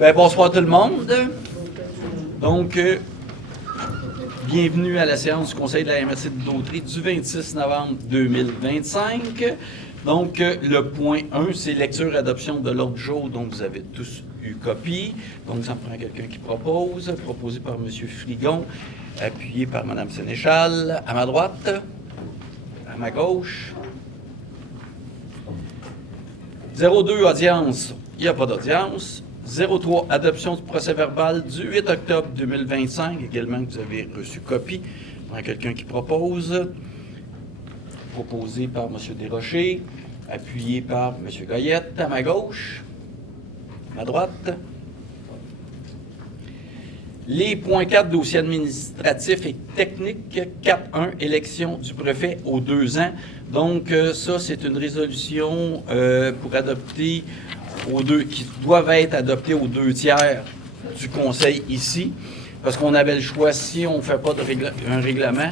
Bonsoir tout le monde. Donc, bienvenue à la séance du Conseil de la MRC de Dautrey du 26 novembre 2025. Donc, le point 1, c'est lecture et adoption de l'ordre du jour dont vous avez tous eu copie. Donc, ça me prend quelqu'un qui propose, proposé par M. Frigon, appuyé par Mme Sénéchal, à ma droite, à ma gauche. 02, audience, il n'y a pas d'audience. 03, adoption du procès-verbal du 8 octobre 2025, également que vous avez reçu copie. Il y a quelqu'un qui propose. Proposé par M. Desrochers, appuyé par M. Goyette, à ma gauche, à ma droite. Les points 4, dossiers administratifs et techniques. 4.1, élection du préfet aux 2 ans. Donc, ça, c'est une résolution pour adopter qui doivent être adoptées aux 2 tiers du Conseil ici, parce qu'on avait le choix, si on ne fait pas un règlement,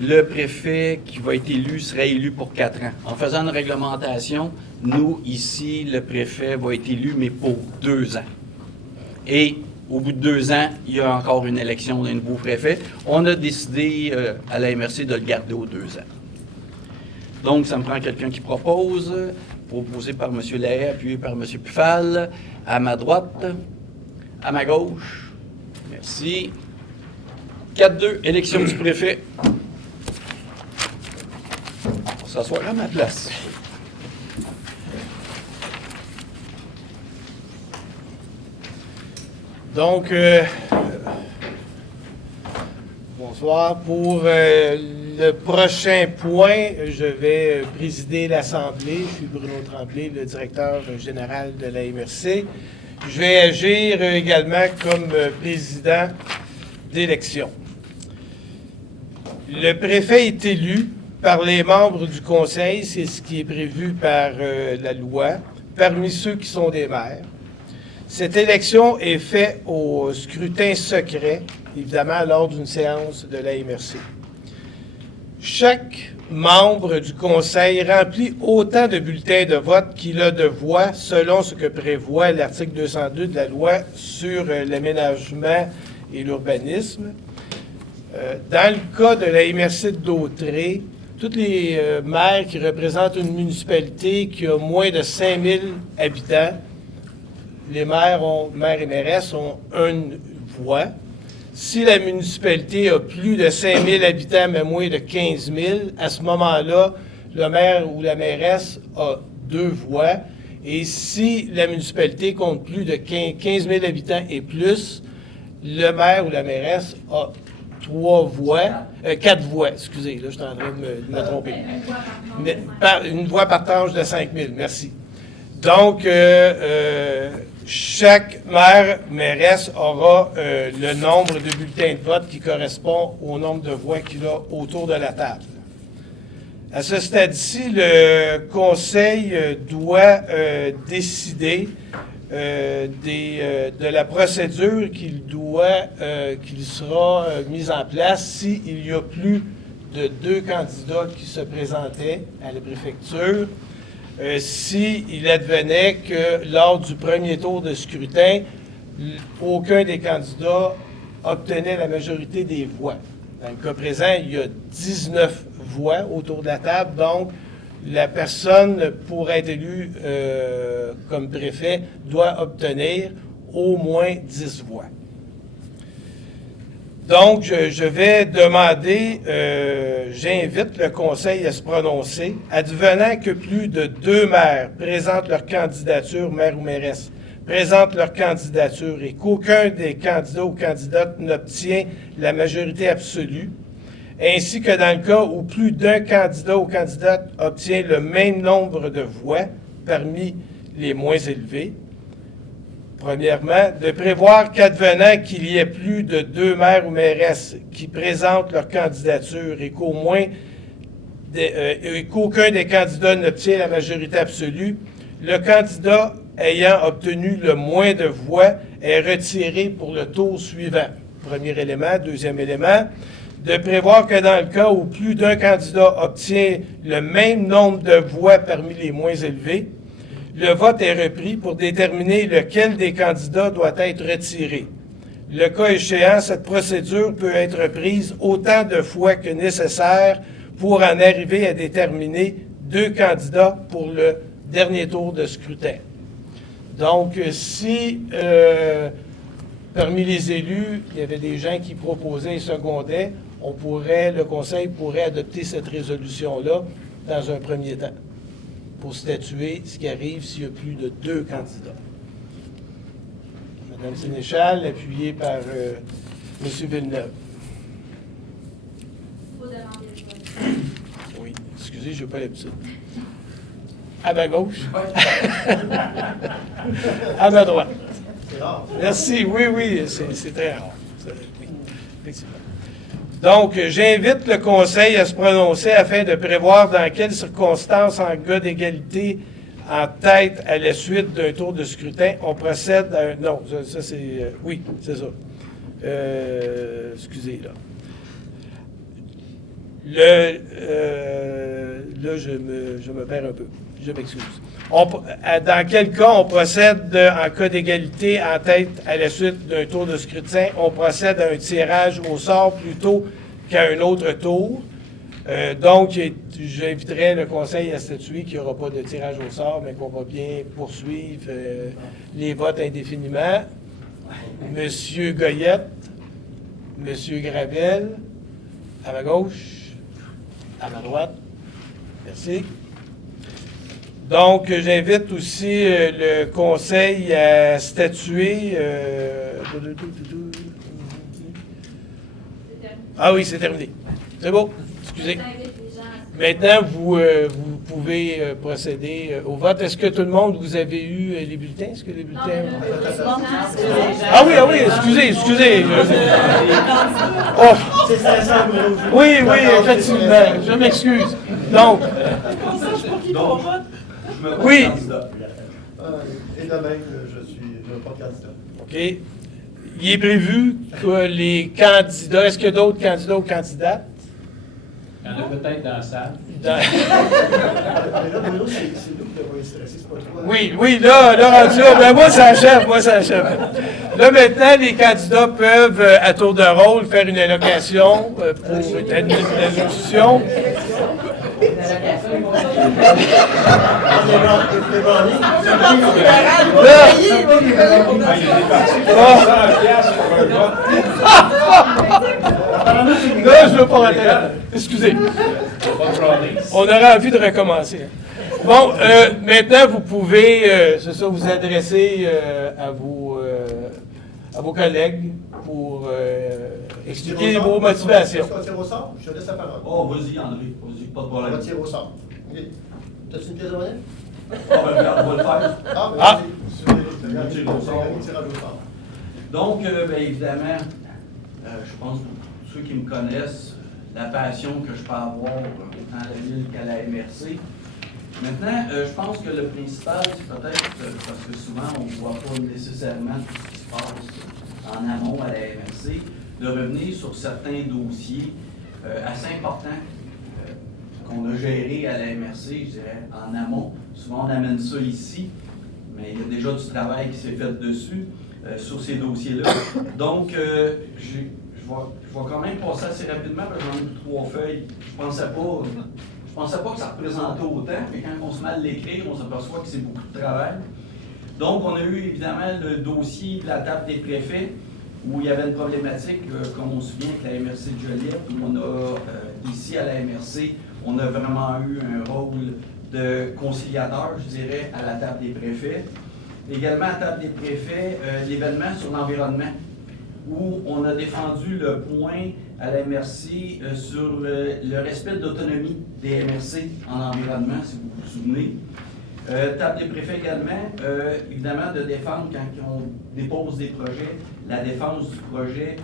le préfet qui va être élu serait élu pour 4 ans. En faisant une réglementation, nous, ici, le préfet va être élu, mais pour 2 ans. Et au bout de 2 ans, il y a encore une élection d'un nouveau préfet. On a décidé à la MRC de le garder aux 2 ans. Donc, ça me prend quelqu'un qui propose, proposé par M. Lahaye, appuyé par M. Pufal, à ma droite, à ma gauche. Merci. 4.2, élection du préfet. On va s'asseoir à ma place. Donc, bonsoir. Pour le prochain point, je vais présider l'Assemblée. Je suis Bruno Tremblay, le directeur général de la MRC. Je vais agir également comme président d'élection. Le préfet est élu par les membres du Conseil, c'est ce qui est prévu par la loi, parmi ceux qui sont des maires. Cette élection est faite au scrutin secret, évidemment, lors d'une séance de la MRC. Chaque membre du Conseil remplit autant de bulletins de vote qu'il a de voix, selon ce que prévoit l'article 202 de la loi sur l'aménagement et l'urbanisme. Dans le cas de la MRC de Dautrey, tous les maires qui représentent une municipalité qui a moins de 5000 habitants, les maires et mairesses ont une voix. Si la municipalité a plus de 5 000 habitants, mais moins de 15 000, à ce moment-là, le maire ou la mairesse a 2 voix. Et si la municipalité compte plus de 15 000 habitants et plus, le maire ou la mairesse a 4 voix, excusez, là, je suis en train de me tromper. Une voix par tranche de 5 000, merci. Donc, chaque mairesse aura le nombre de bulletins de vote qui correspond au nombre de voix qu'il a autour de la table. À ce stade-ci, le Conseil doit décider de la procédure qu'il sera mise en place s'il y a plus de 2 candidats qui se présentaient à la préfecture. S'il advenait que lors du premier tour de scrutin, aucun des candidats obtenait la majorité des voix. Dans le cas présent, il y a 19 voix autour de la table, donc la personne, pour être élue comme préfet, doit obtenir au moins 10 voix. Donc, je vais demander, j'invite le Conseil à se prononcer, advenant que plus de 2 maires présentent leur candidature, maire ou mairesse, présentent leur candidature et qu'aucun des candidats ou candidates n'obtient la majorité absolue, ainsi que dans le cas où plus d'un candidat ou candidate obtient le même nombre de voix parmi les moins élevés. Premièrement, de prévoir qu'advenant qu'il y ait plus de 2 maires ou mairesses qui présentent leur candidature et qu'aucun des candidats n'obtient la majorité absolue, le candidat ayant obtenu le moins de voix est retiré pour le tour suivant. Premier élément. Deuxième élément, de prévoir que dans le cas où plus d'un candidat obtient le même nombre de voix parmi les moins élevés, Le vote est repris pour déterminer lequel des candidats doit être retiré. Le cas échéant, cette procédure peut être prise autant de fois que nécessaire pour en arriver à déterminer 2 candidats pour le dernier tour de scrutin. Donc, si parmi les élus, il y avait des gens qui proposaient et secondaient, le Conseil pourrait adopter cette résolution-là dans un premier temps pour statuer ce qui arrive s'il y a plus de 2 candidats. Madame Sénéchal, appuyée par M. Villeneuve. Oui, excusez, je n'ai pas l'habitude. À ma gauche. À ma droite. Merci, oui, c'est très rare. Oui, effectivement. Donc, j'invite le Conseil à se prononcer afin de prévoir dans quelles circonstances, en cas d'égalité en tête à la suite d'un tour de scrutin, on procède à un... Non, ça c'est... oui, c'est ça. Excusez, là. Là, je me perds un peu. Je m'excuse. Dans quel cas on procède, en cas d'égalité en tête à la suite d'un tour de scrutin, on procède à un tirage au sort plutôt qu'à un autre tour. Donc, j'inviterai le Conseil à statuer qu'il n'y aura pas de tirage au sort, mais qu'on va bien poursuivre les votes indéfiniment. Monsieur Goyette, Monsieur Gravel, à ma gauche, à ma droite. Merci. Donc, j'invite aussi le Conseil à statuer. Ah oui, c'est terminé. C'est beau. Excusez. Maintenant, vous pouvez procéder au vote. Est-ce que tout le monde, vous avez eu les bulletins? Est-ce que les bulletins... Ah oui, excusez. Oh. Oui, effectivement. Je m'excuse. Donc... Oui. Et demain, je ne pas de candidat. OK. Il est prévu que les candidats, est-ce qu'il y a d'autres candidats ou candidates? Il y en a peut-être dans la salle. Mais là, Bruno, c'est nous qui devons être stressés, c'est pas toi. Oui, là, rendu là, ben moi, ça achève. Là, maintenant, les candidats peuvent, à tour de rôle, faire une allocation pour une allocution. Là, je veux pas arrêter là. Excusez. On aurait envie de recommencer. Bon, maintenant, vous pouvez, vous adresser à vos collègues pour expliquer vos motivations. Est-ce qu'on tire au sort? Je te laisse la parole. Oh, vas-y, André, vas-y, pas de On problème. va tirer au sort. OK. T'as-tu une pièce de monnaie? Ah, ben, regarde, on va le faire. Ah. On tire au sort. Tirage au sort. Donc, bien évidemment, je pense que pour ceux qui me connaissent, la passion que je peux avoir autant à la ville qu'à la MRC. Maintenant, je pense que le principal, c'est peut-être, parce que souvent on ne voit pas nécessairement tout ce qui se passe en amont à la MRC, de revenir sur certains dossiers assez importants qu'on a gérés à la MRC, je dirais, en amont. Souvent, on amène ça ici, mais il y a déjà du travail qui s'est fait dessus, sur ces dossiers-là. Donc, je vais quand même passer assez rapidement, parce que j'en ai plus 3 feuilles. Je pensais pas que ça représentait autant, mais quand on se met à l'écrire, on s'aperçoit que c'est beaucoup de travail. Donc, on a eu évidemment le dossier de la table des préfets, où il y avait une problématique, comme on se souvient, avec la MRC de Joliette, où on a, ici à la MRC, on a vraiment eu un rôle de conciliateur, je dirais, à la table des préfets. Également, à la table des préfets, l'événement sur l'environnement, où on a défendu le point à la MRC sur le respect de l'autonomie des MRC en environnement, si vous vous souvenez. Table des préfets également, évidemment, de défendre quand on dépose des projets, la défense du projet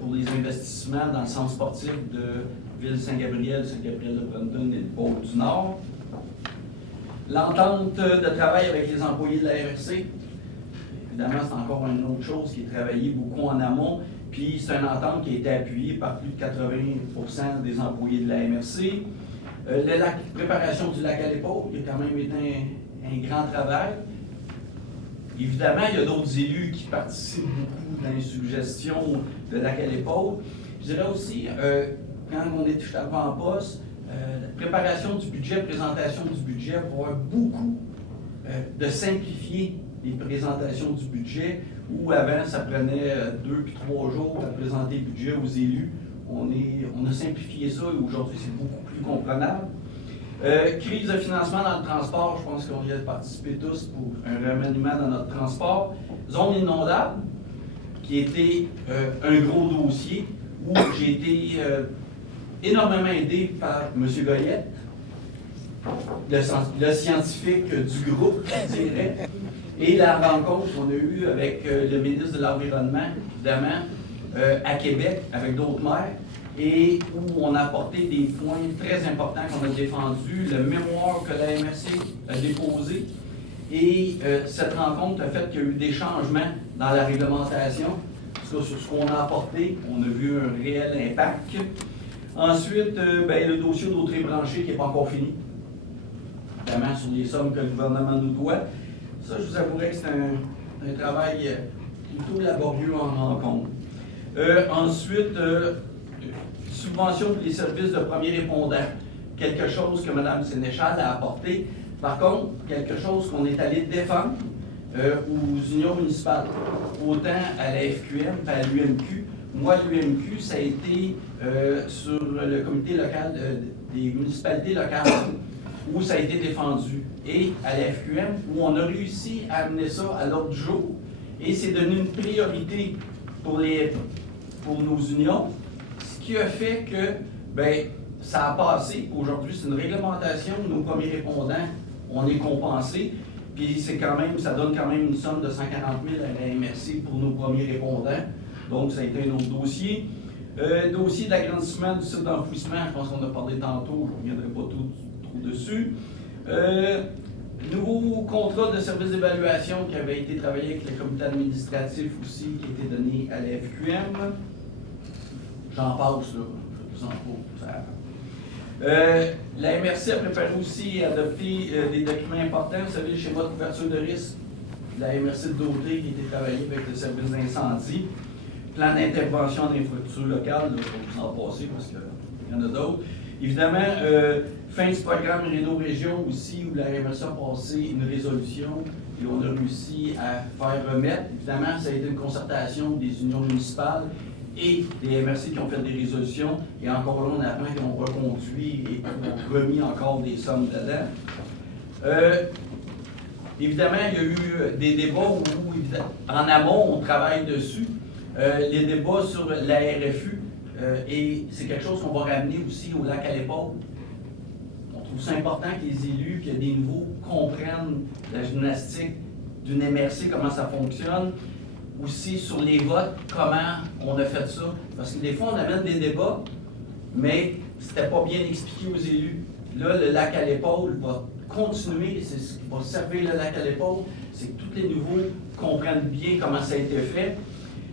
pour les investissements dans le centre sportif de Ville-Saint-Gabriel, Saint-Gabriel-de-Brandon et le Pôle-du-Nord. L'entente de travail avec les employés de la MRC. Évidemment, c'est encore une autre chose qui est travaillée beaucoup en amont. Puis c'est une entente qui a été appuyée par plus de 80% des employés de la MRC. La préparation du lac à l'épaule, qui a quand même été un grand travail. Évidemment, il y a d'autres élus qui participent beaucoup dans les suggestions de laquelle épaule. Je dirais aussi, quand on est touché en poste, la préparation du budget, présentation du budget, va avoir beaucoup de simplifier les présentations du budget, où avant, ça prenait 2 puis 3 jours à présenter le budget aux élus. On a simplifié ça et aujourd'hui, c'est beaucoup plus comprenable. Crise de financement dans le transport, je pense qu'on y a participé tous pour un remaniement dans notre transport. Zone inondable, qui était un gros dossier où j'ai été énormément aidé par M. Goyette, le scientifique du groupe, je dirais, et la rencontre qu'on a eue avec le ministre de l'Environnement, évidemment, à Québec, avec d'autres maires, et où on a apporté des points très importants qu'on a défendus, le mémoire que la MRC a déposé, et cette rencontre a fait qu'il y a eu des changements dans la réglementation. Sur ce qu'on a apporté, on a vu un réel impact. Ensuite, le dossier d'Autrey-Branché qui n'est pas encore fini, notamment sur les sommes que le gouvernement nous doit. Ça, je vous avouerai que c'est un travail plutôt laborieux en rencontre. Ensuite, subvention pour les services de premiers répondants. Quelque chose que Mme Sénéchal a apporté. Par contre, quelque chose qu'on est allé défendre aux unions municipales, autant à la FQM qu'à l'UMQ. Moi, l'UMQ, ça a été sur le comité local des municipalités locales, où ça a été défendu, et à la FQM, où on a réussi à amener ça à l'ordre du jour, et c'est devenu une priorité pour nos unions, ce qui a fait que, ça a passé. Aujourd'hui, c'est une réglementation, nos premiers répondants, on est compensés, puis c'est quand même, ça donne quand même une somme de 140 000 à la MRC pour nos premiers répondants, donc ça a été un autre dossier. Dossier d'agrandissement du site d'enfouissement, je pense qu'on a parlé tantôt, je ne reviendrai pas trop dessus. Nouveau contrat de service d'évaluation qui avait été travaillé avec le comité administratif aussi, qui a été donné à la FQM. J'en passe, là. Je vous en pose. La MRC a préparé aussi et adopté des documents importants. Vous savez, le schéma de couverture de risque de la MRC de Daudet qui a été travaillé avec le service d'incendie. Plan d'intervention en infrastructure locale, là, je vais vous en passer parce qu'il y en a d'autres. Évidemment, fin du programme Réno Région aussi, où la MRC a passé une résolution et on a réussi à faire remettre. Évidemment, ça a été une concertation des unions municipales et des MRC qui ont fait des résolutions. Et encore là, on apprend qu'ils ont reconduit et ont remis encore des sommes dedans. Évidemment, il y a eu des débats où en amont, on travaille dessus. Les débats sur la RFU, et c'est quelque chose qu'on va ramener aussi au lac à l'épaule. On trouve ça important que les élus, qu'il y ait des nouveaux, comprennent la gymnastique d'une MRC, comment ça fonctionne. Aussi sur les votes, comment on a fait ça. Parce que des fois, on amène des débats, mais c'était pas bien expliqué aux élus. Là, le lac à l'épaule va continuer, c'est ce qui va servir le lac à l'épaule, c'est que tous les nouveaux comprennent bien comment ça a été fait.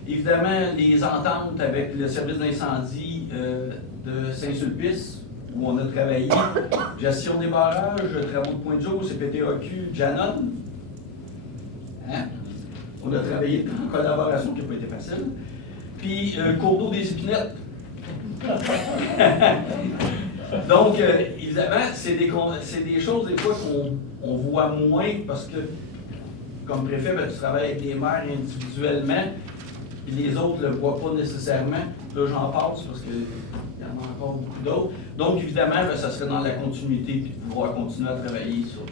Évidemment, les ententes avec le service d'incendie de Saint-Sulpice, où on a travaillé, gestion des barrages, travaux de Pointe-Jour, CPTAQ, Janon. Hein? On a travaillé en collaboration qui n'a pas été facile. Puis, cours d'eau des épinettes. Donc, évidemment, c'est des choses des fois qu'on voit moins parce que, comme préfet, tu travailles avec les maires individuellement. Puis les autres ne le voient pas nécessairement. Là, j'en passe parce qu'il y en a encore beaucoup d'autres. Donc, évidemment, ça serait dans la continuité puis de pouvoir continuer à travailler sur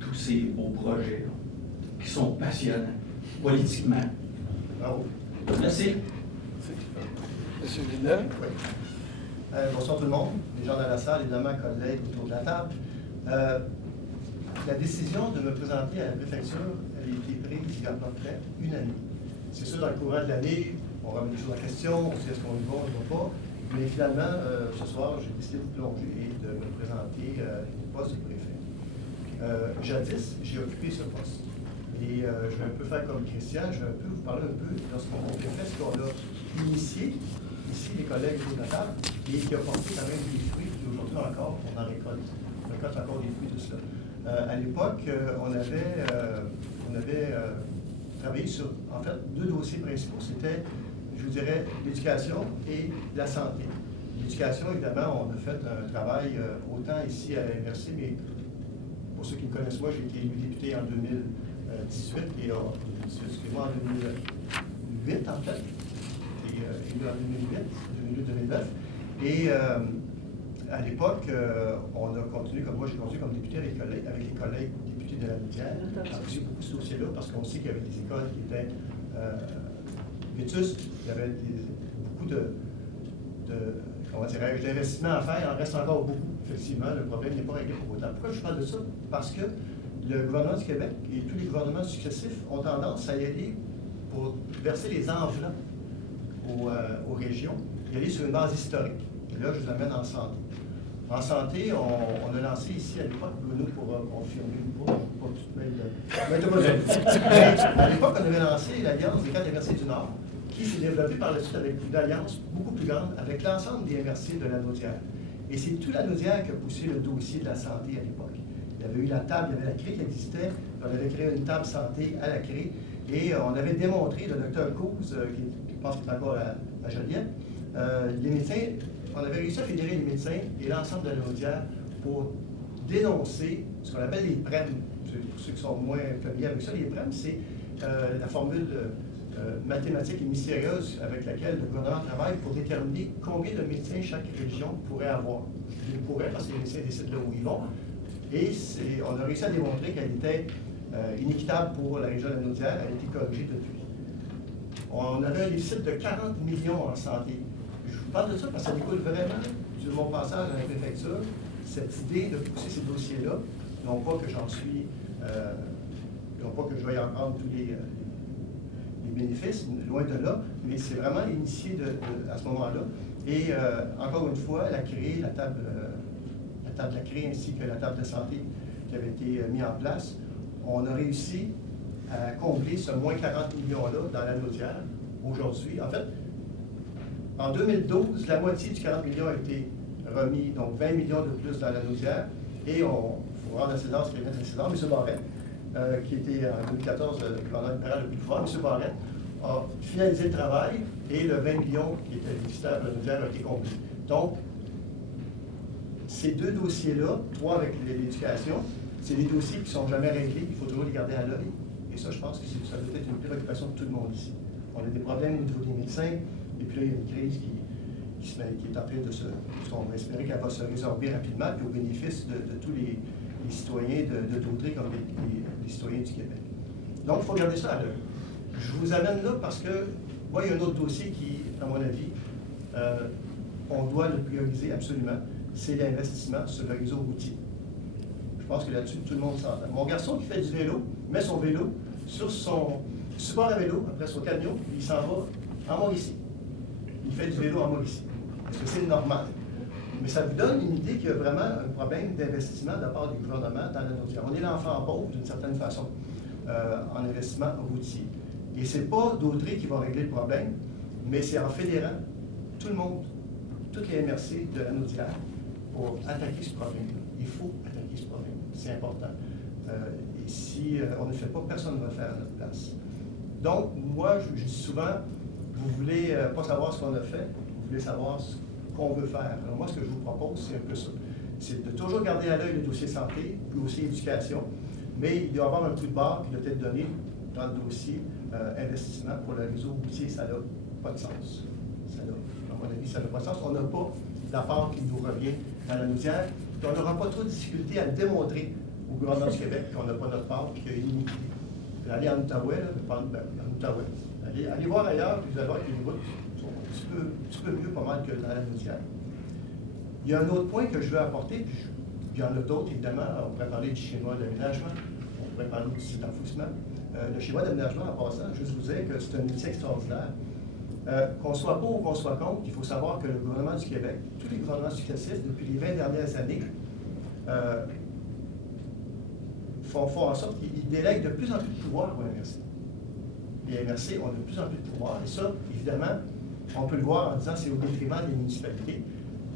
tous ces beaux projets là, qui sont passionnants, politiquement. Bravo. Merci. Monsieur Villeneuve. Oui. Bonsoir tout le monde, les gens dans la salle, évidemment, collègues autour de la table. La décision de me présenter à la préfecture, elle a été prise il y a à peu près une année. C'est sûr, dans le courant de l'année, on ramène toujours la question, on sait est-ce qu'on y va, on n'y va pas. Mais finalement, ce soir, j'ai décidé de vous plonger et de me présenter au poste de préfet. Jadis, j'ai occupé ce poste. Et je vais un peu faire comme Christian, je vais un peu vous parler un peu de ce qu'on a fait, ce qu'on a initié, ici les collègues autour de la table, et qui a porté quand même des fruits, et aujourd'hui encore, on en récolte. On récolte encore des fruits de cela. À l'époque, on avait travaillé sur, en fait, 2 dossiers principaux. C'était, je vous dirais, l'éducation et la santé. L'éducation, évidemment, on a fait un travail autant ici à la MRC, mais pour ceux qui me connaissent, moi, j'ai été élu député en 2018 et excusez-moi, en 2008, en fait. Et élu en 2008, 2008-2009. Et à l'époque, on a continué, comme moi, j'ai continué comme député avec les collègues députés de la Naudière. J'ai poussé beaucoup ce dossier-là parce qu'on sait qu'il y avait des écoles qui étaient vétustes, il y avait beaucoup d'investissements à faire, il en reste encore beaucoup, effectivement, le problème n'est pas réglé pour autant. Pourquoi je parle de ça? Parce que le gouvernement du Québec et tous les gouvernements successifs ont tendance à y aller pour verser les enveloppes aux régions, y aller sur une base historique. Et là, je vous amène en santé. En santé, on a lancé ici à l'époque, Bruno pourra confirmer ou pas à l'époque, on avait lancé l'Alliance des 4 MRC du Nord, qui s'est développée par la suite avec une alliance beaucoup plus grande avec l'ensemble des MRC de la Naudière. Et c'est tout la Naudière qui a poussé le dossier de la santé à l'époque. Il y avait eu la table, il y avait la CRE qui existait, on avait créé une table santé à la CRE, et on avait démontré, le docteur Couz, qui je pense qu'il est encore à Joliette, les médecins, on avait réussi à fédérer les médecins et l'ensemble de la Naudière pour dénoncer ce qu'on appelle les PREM. Pour ceux qui sont moins familiers avec ça, les PREM, c'est la formule mathématique et mystérieuse avec laquelle le gouvernement travaille pour déterminer combien de médecins chaque région pourrait avoir. Ils pourraient, parce que les médecins décident là où ils vont. Et on a réussi à démontrer qu'elle était inéquitable pour la région de la Naudière. Elle a été corrigée depuis. On avait un déficit de 40 millions en santé. Je vous parle de ça parce que ça découle vraiment de mon passage à la préfecture, cette idée de pousser ces dossiers-là. Non pas que j'en suis, non pas que je vais en prendre tous les bénéfices, loin de là, mais c'est vraiment initié à ce moment-là. Et encore une fois, la table de la CRE ainsi que la table de santé qui avait été mise en place, on a réussi à combler ce moins 40 millions-là dans la Naudière aujourd'hui. En fait, en 2012, la moitié du 40 millions a été remis, donc 20 millions de plus dans la Naudière, et il faut rendre la séance qui est précédent, M. Barrette, qui était en 2014 le gouverneur libéral le plus fort, M. Barrette a finalisé le travail et le 20 millions qui était déficitaire de la Naudière a été comblé. Donc, ces 2 dossiers-là, 3 avec l'éducation, c'est des dossiers qui ne sont jamais réglés, il faut toujours les garder à l'œil. Et ça, je pense que ça doit être une préoccupation de tout le monde ici. On a des problèmes au niveau des médecins, et puis là, il y a une crise qui est en train de se... On va espérer qu'elle va se résorber rapidement, puis au bénéfice de tous les citoyens de Dautrey comme les citoyens du Québec. Donc, il faut garder ça à l'œil. Je vous amène là parce que, moi, il y a un autre dossier qui, à mon avis, on doit le prioriser absolument, c'est l'investissement sur le réseau routier. Je pense que là-dessus, tout le monde s'entend. Mon garçon qui fait du vélo, met son vélo sur son support à vélo, après son camion, il s'en va en Mauricie. Il fait du vélo en Mauricie. Est-ce que c'est normal? Mais ça vous donne une idée qu'il y a vraiment un problème d'investissement de la part du gouvernement dans la Naudière. On est l'enfant pauvre, d'une certaine façon, en investissement routier. Et ce n'est pas Dautrey qui va régler le problème, mais c'est en fédérant tout le monde, toutes les MRC de la Naudière, pour attaquer ce problème-là. Il faut attaquer ce problème. C'est important. Et si on ne le fait pas, personne ne va le faire à notre place. Donc, moi, je dis souvent, vous voulez pas savoir ce qu'on a fait, vous voulez savoir ce qu'on veut faire. Alors moi, ce que je vous propose, c'est un peu ça. C'est de toujours garder à l'œil le dossier santé, le dossier éducation, mais il doit y avoir un coup de barre qui doit être donné dans le dossier investissement pour le réseau routier. Ça n'a pas de sens. À mon avis, ça n'a pas de sens. On n'a pas la part qui nous revient dans la Naudière. On n'aura pas trop de difficulté à démontrer au gouvernement du Québec qu'on n'a pas notre part et qu'il y a une iniquité. Allez en Outaouais, allez voir ailleurs, puis vous allez voir que les routes sont un petit peu mieux pas mal que dans la Naudière. Il y a un autre point que je veux apporter, puis il y en a d'autres, évidemment. On pourrait parler du schéma d'aménagement, on pourrait parler du site d'enfouissement. Le schéma d'aménagement, en passant, juste vous dire que c'est un outil extraordinaire. Qu'on soit pour ou qu'on soit contre, il faut savoir que le gouvernement du Québec, tous les gouvernements successifs, depuis les 20 dernières années, font en sorte qu'ils délèguent de plus en plus de pouvoir aux MRC. Les MRC ont de plus en plus de pouvoir, et ça, évidemment, on peut le voir en disant que c'est au détriment des municipalités.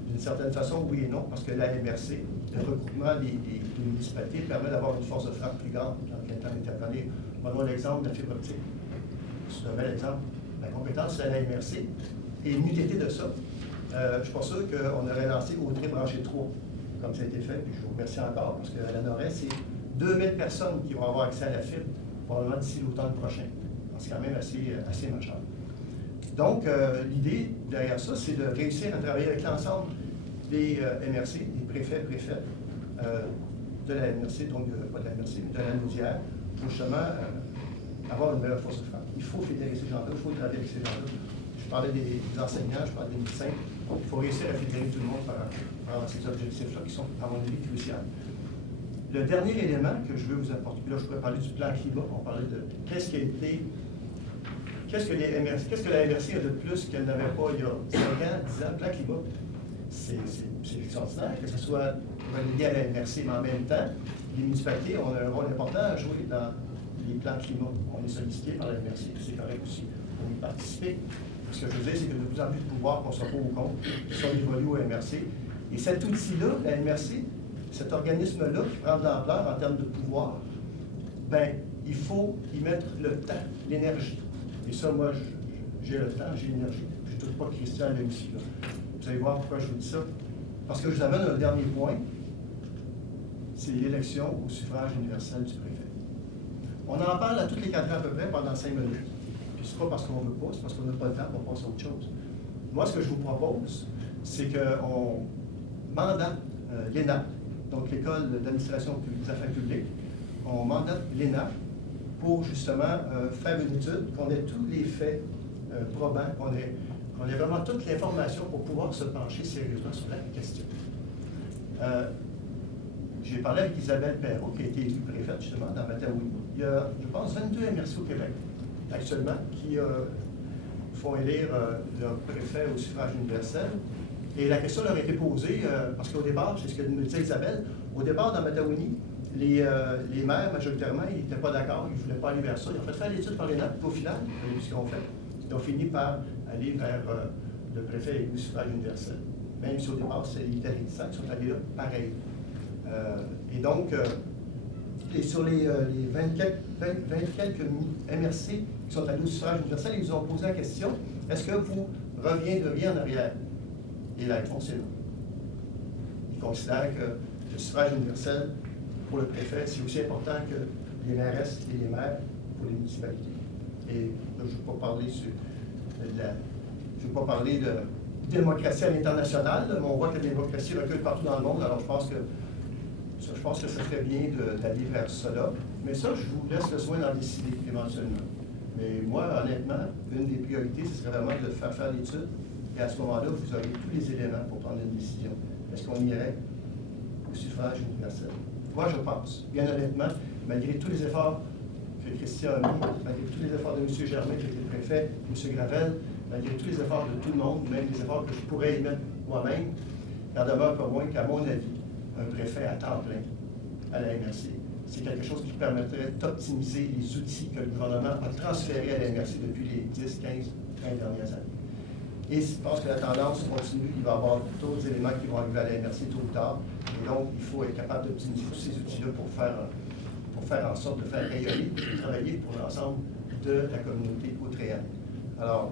D'une certaine façon, oui et non, parce que la MRC le regroupement des municipalités permet d'avoir une force de frappe plus grande quand il y a temps d'intervenir. Prenons l'exemple de la fibre optique. Je te remets l'exemple. La compétence de la MRC et une unité de ça. Je ne suis pas sûr qu'on aurait lancé Audrey branché 3, comme ça a été fait, puis je vous remercie encore, parce qu'à la Nord-Est, c'est 2000 personnes qui vont avoir accès à la fibre, probablement d'ici l'automne prochain. Donc, c'est quand même assez majeur. Donc, l'idée derrière ça, c'est de réussir à travailler avec l'ensemble des MRC, des préfets de la MRC, donc pas de la MRC, mais de la Naudière, pour justement avoir une meilleure force de frappe. Il faut fédérer ces gens-là, il faut travailler avec ces gens-là. Je parlais des enseignants, je parlais des médecins. Donc, il faut réussir à fédérer tout le monde par ces objectifs-là qui sont, à mon avis, cruciaux. Le dernier élément que je veux vous apporter, puis là, je pourrais parler du plan climat. On parlait de qu'est-ce que la MRC a de plus qu'elle n'avait pas il y a 5 ans, 10 ans. Le plan climat, c'est extraordinaire que ce soit relégué à la MRC, mais en même temps, les municipalités ont un rôle important à jouer dans les plans climat. On est sollicité par la MRC, c'est correct aussi pour y participer. Ce que je veux dire, c'est que de plus en plus de pouvoirs qu'on ne soit pas au compte sont dévolus au MRC. Et cet outil-là, la MRC, cet organisme-là qui prend de l'ampleur en termes de pouvoir, ben, il faut y mettre le temps, l'énergie. Et ça, moi, j'ai le temps, j'ai l'énergie. Je ne doute pas que Christian l'a ici. Là. Vous allez voir pourquoi je vous dis ça. Parce que je vous amène un dernier point, c'est l'élection au suffrage universel du préfet. On en parle à toutes les 4 ans à peu près pendant 5 minutes. Puis c'est pas parce qu'on ne veut pas, c'est parce qu'on n'a pas le temps, on passe à autre chose. Moi, ce que je vous propose, c'est qu'on mandate l'ENA, donc l'École d'administration des affaires publiques, on mandate l'ENA pour justement faire une étude, qu'on ait tous les faits probants, qu'on ait vraiment toute l'information pour pouvoir se pencher sérieusement sur la question. J'ai parlé avec Isabelle Perrault, qui a été élue préfète justement dans Mataoui. Il y a, je pense, 22 MRC au Québec actuellement qui font élire leur préfet au suffrage universel. Et la question leur a été posée, parce qu'au départ, c'est ce que nous disait Isabelle, au départ dans Mataouni, les maires, majoritairement, ils n'étaient pas d'accord, ils ne voulaient pas aller vers ça. Ils ont fait faire l'étude par les NAP, puis au final, ce qu'ils ont fait, ils ont fini par aller vers le préfet au suffrage universel. Même si au départ, ils étaient réticents, ils sont allés là pareil. Et donc, sur les 20 quelques MRC qui sont allés au suffrage universel, ils nous ont posé la question, est-ce que vous reviendriez en arrière? Et la réponse est non. Ils considèrent que le suffrage universel pour le préfet, c'est aussi important que les mairesses et les maires pour les municipalités. Et là, je ne vais pas parler de démocratie à l'international, mais on voit que la démocratie recule partout dans le monde, alors je pense que ça serait bien d'aller vers cela. Mais ça, je vous laisse le soin d'en décider éventuellement. Mais moi, honnêtement, une des priorités, ce serait vraiment de faire l'étude. Et à ce moment-là, vous aurez tous les éléments pour prendre une décision. Est-ce qu'on irait au suffrage universel? Moi, je pense, bien honnêtement, malgré tous les efforts que Christian a mis, malgré tous les efforts de M. Germain, qui était le préfet, M. Gravel, malgré tous les efforts de tout le monde, même les efforts que je pourrais y mettre moi-même, il en demeure pas moins qu'à mon avis, un préfet à temps plein à la MRC, c'est quelque chose qui permettrait d'optimiser les outils que le gouvernement a transférés à la MRC depuis les 10, 15, 20 dernières années. Et je pense que la tendance continue, il va y avoir d'autres éléments qui vont arriver à la MRC tôt ou tard. Et donc, il faut être capable d'optimiser tous ces outils-là pour faire en sorte de faire rayonner et de travailler pour l'ensemble de la communauté outréenne. Alors,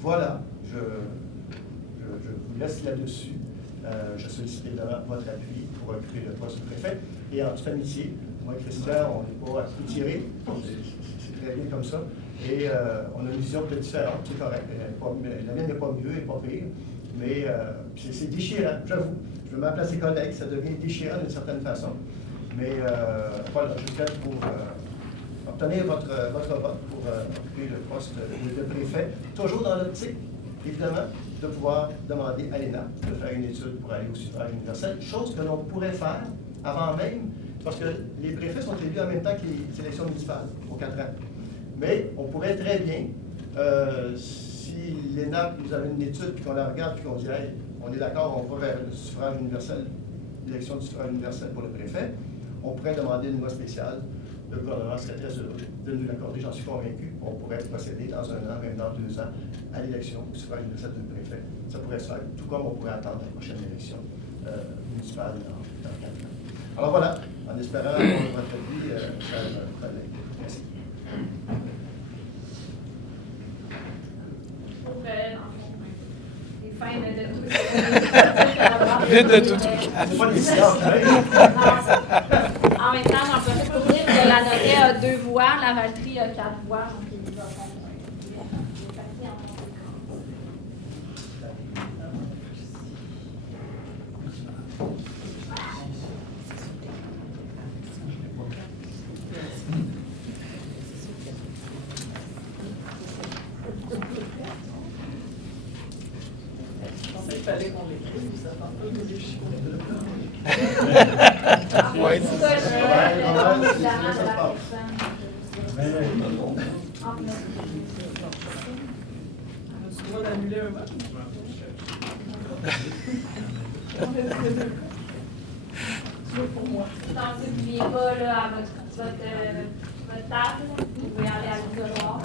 voilà, je vous laisse là-dessus. Je sollicite évidemment votre appui pour occuper le poste de préfet. Et en toute amitié, moi et Christian, on n'est pas à tout tirer. C'est très bien comme ça. Et on a une vision peut-être différente, c'est correct. La mienne n'est pas mieux, elle n'est pas pire. Mais c'est déchirant, j'avoue. Je veux m'appeler à ses collègues, ça devient déchirant d'une certaine façon. Mais voilà, je suis pour obtenir votre vote pour occuper le poste de préfet, toujours dans l'optique, évidemment, de pouvoir demander à l'ENA de faire une étude pour aller au suffrage universel, chose que l'on pourrait faire avant même, parce que les préfets sont élus en même temps que les élections municipales, aux 4 ans. Mais on pourrait très bien, si l'ENA nous avait une étude, puis qu'on la regarde, puis qu'on dit, hey, on est d'accord, on va vers le suffrage universel, l'élection du suffrage universel pour le préfet, on pourrait demander une loi spéciale. Le gouvernement serait très heureux de nous l'accorder, j'en suis convaincu. On pourrait procéder dans 1 an, même dans 2 ans, à l'élection au suffrage universel du préfet. Ça pourrait se faire, tout comme on pourrait attendre la prochaine élection municipal dans 4 ans. Alors voilà, en espérant votre avis, chers collègues. Merci. Les fins de tout. Vite de tout. C'est pas des silences, hein? En même temps, j'en profite pour dire que la Notet a 2 voies, la Valtrie a 4 voies. Donc, il nous a fait en conséquence. Ouais, En tout cas, je réponds évidemment de la personne. Entre Donc, n'oubliez pas là, à votre table, vous pouvez aller à l'auditoire.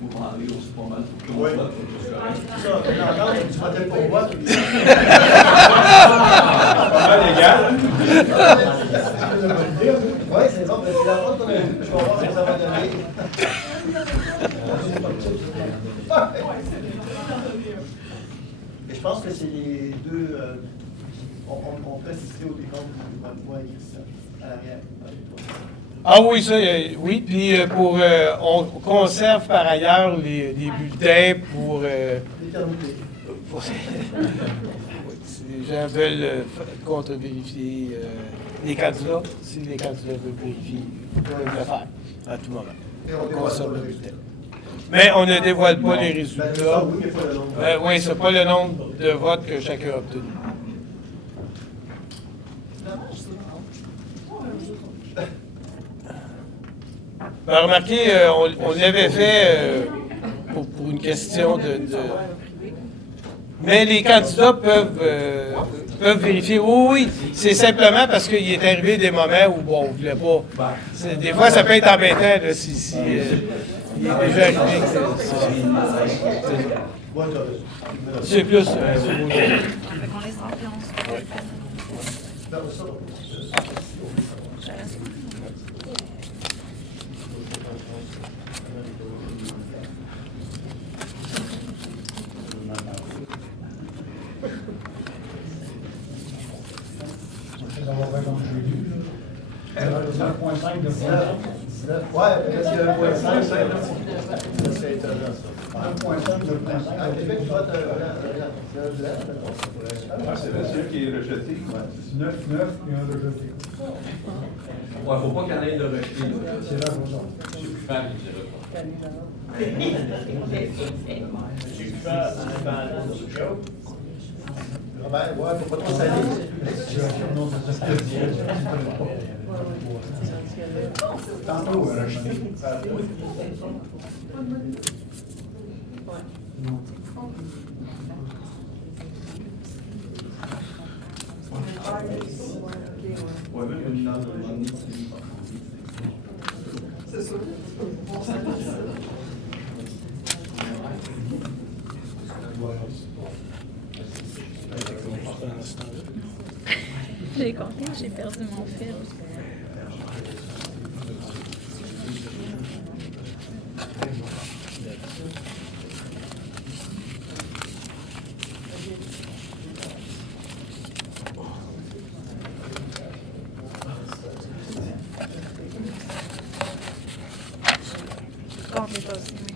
Vous vendez aussi pas mal pour qu'on Oui. vote. Ça, l'entente, tu votais pour moi. Oui, c'est bon, mais c'est la faute qu'on a eue. Je vais voir ce que ça va donner. Et je pense que c'est les deux. On peut assister au décompte de moi et Christian à l'arrière. Ah oui, ça, oui. Puis on conserve par ailleurs les bulletins pour L'éternité. si les gens veulent contre-vérifier les candidats, si les candidats veulent vérifier, ils peuvent le faire à tout moment. Et on On dévoile conserve pas le le bulletin. Mais on ne dévoile pas les Ben, résultats. ça, oui, mais pas le nombre. Oui, c'est pas le nombre de votes que chacun a obtenu. Ben, remarquez, on l'avait fait pour une question de... Mais les candidats peuvent vérifier. Oui, oui, c'est simplement parce qu'il est arrivé des moments où, bon, on ne voulait pas... Des fois, ça peut être embêtant, là, si il est déjà arrivé que Moi, t'as raison. c'est plus... Fait qu'on les sort puis on se Ben, ça, ouais, parce qu'il y a 1,5, ça serait étonnant, ça. 1,5, 2,5. À Québec, tu vois, C'est monsieur qui est rejeté. 9, puis un rejeté. Ouais, faut pas qu'il y en ait de rejeté. C'est là qu'on sort. Je suis plus fan, je dirais pas. Ben, ouais, faut pas trop saler. Non, tantôt, rejeté. Ouais, même une note. J'ai compté, j'ai perdu mon fil. Je compte les pas aussi, mais...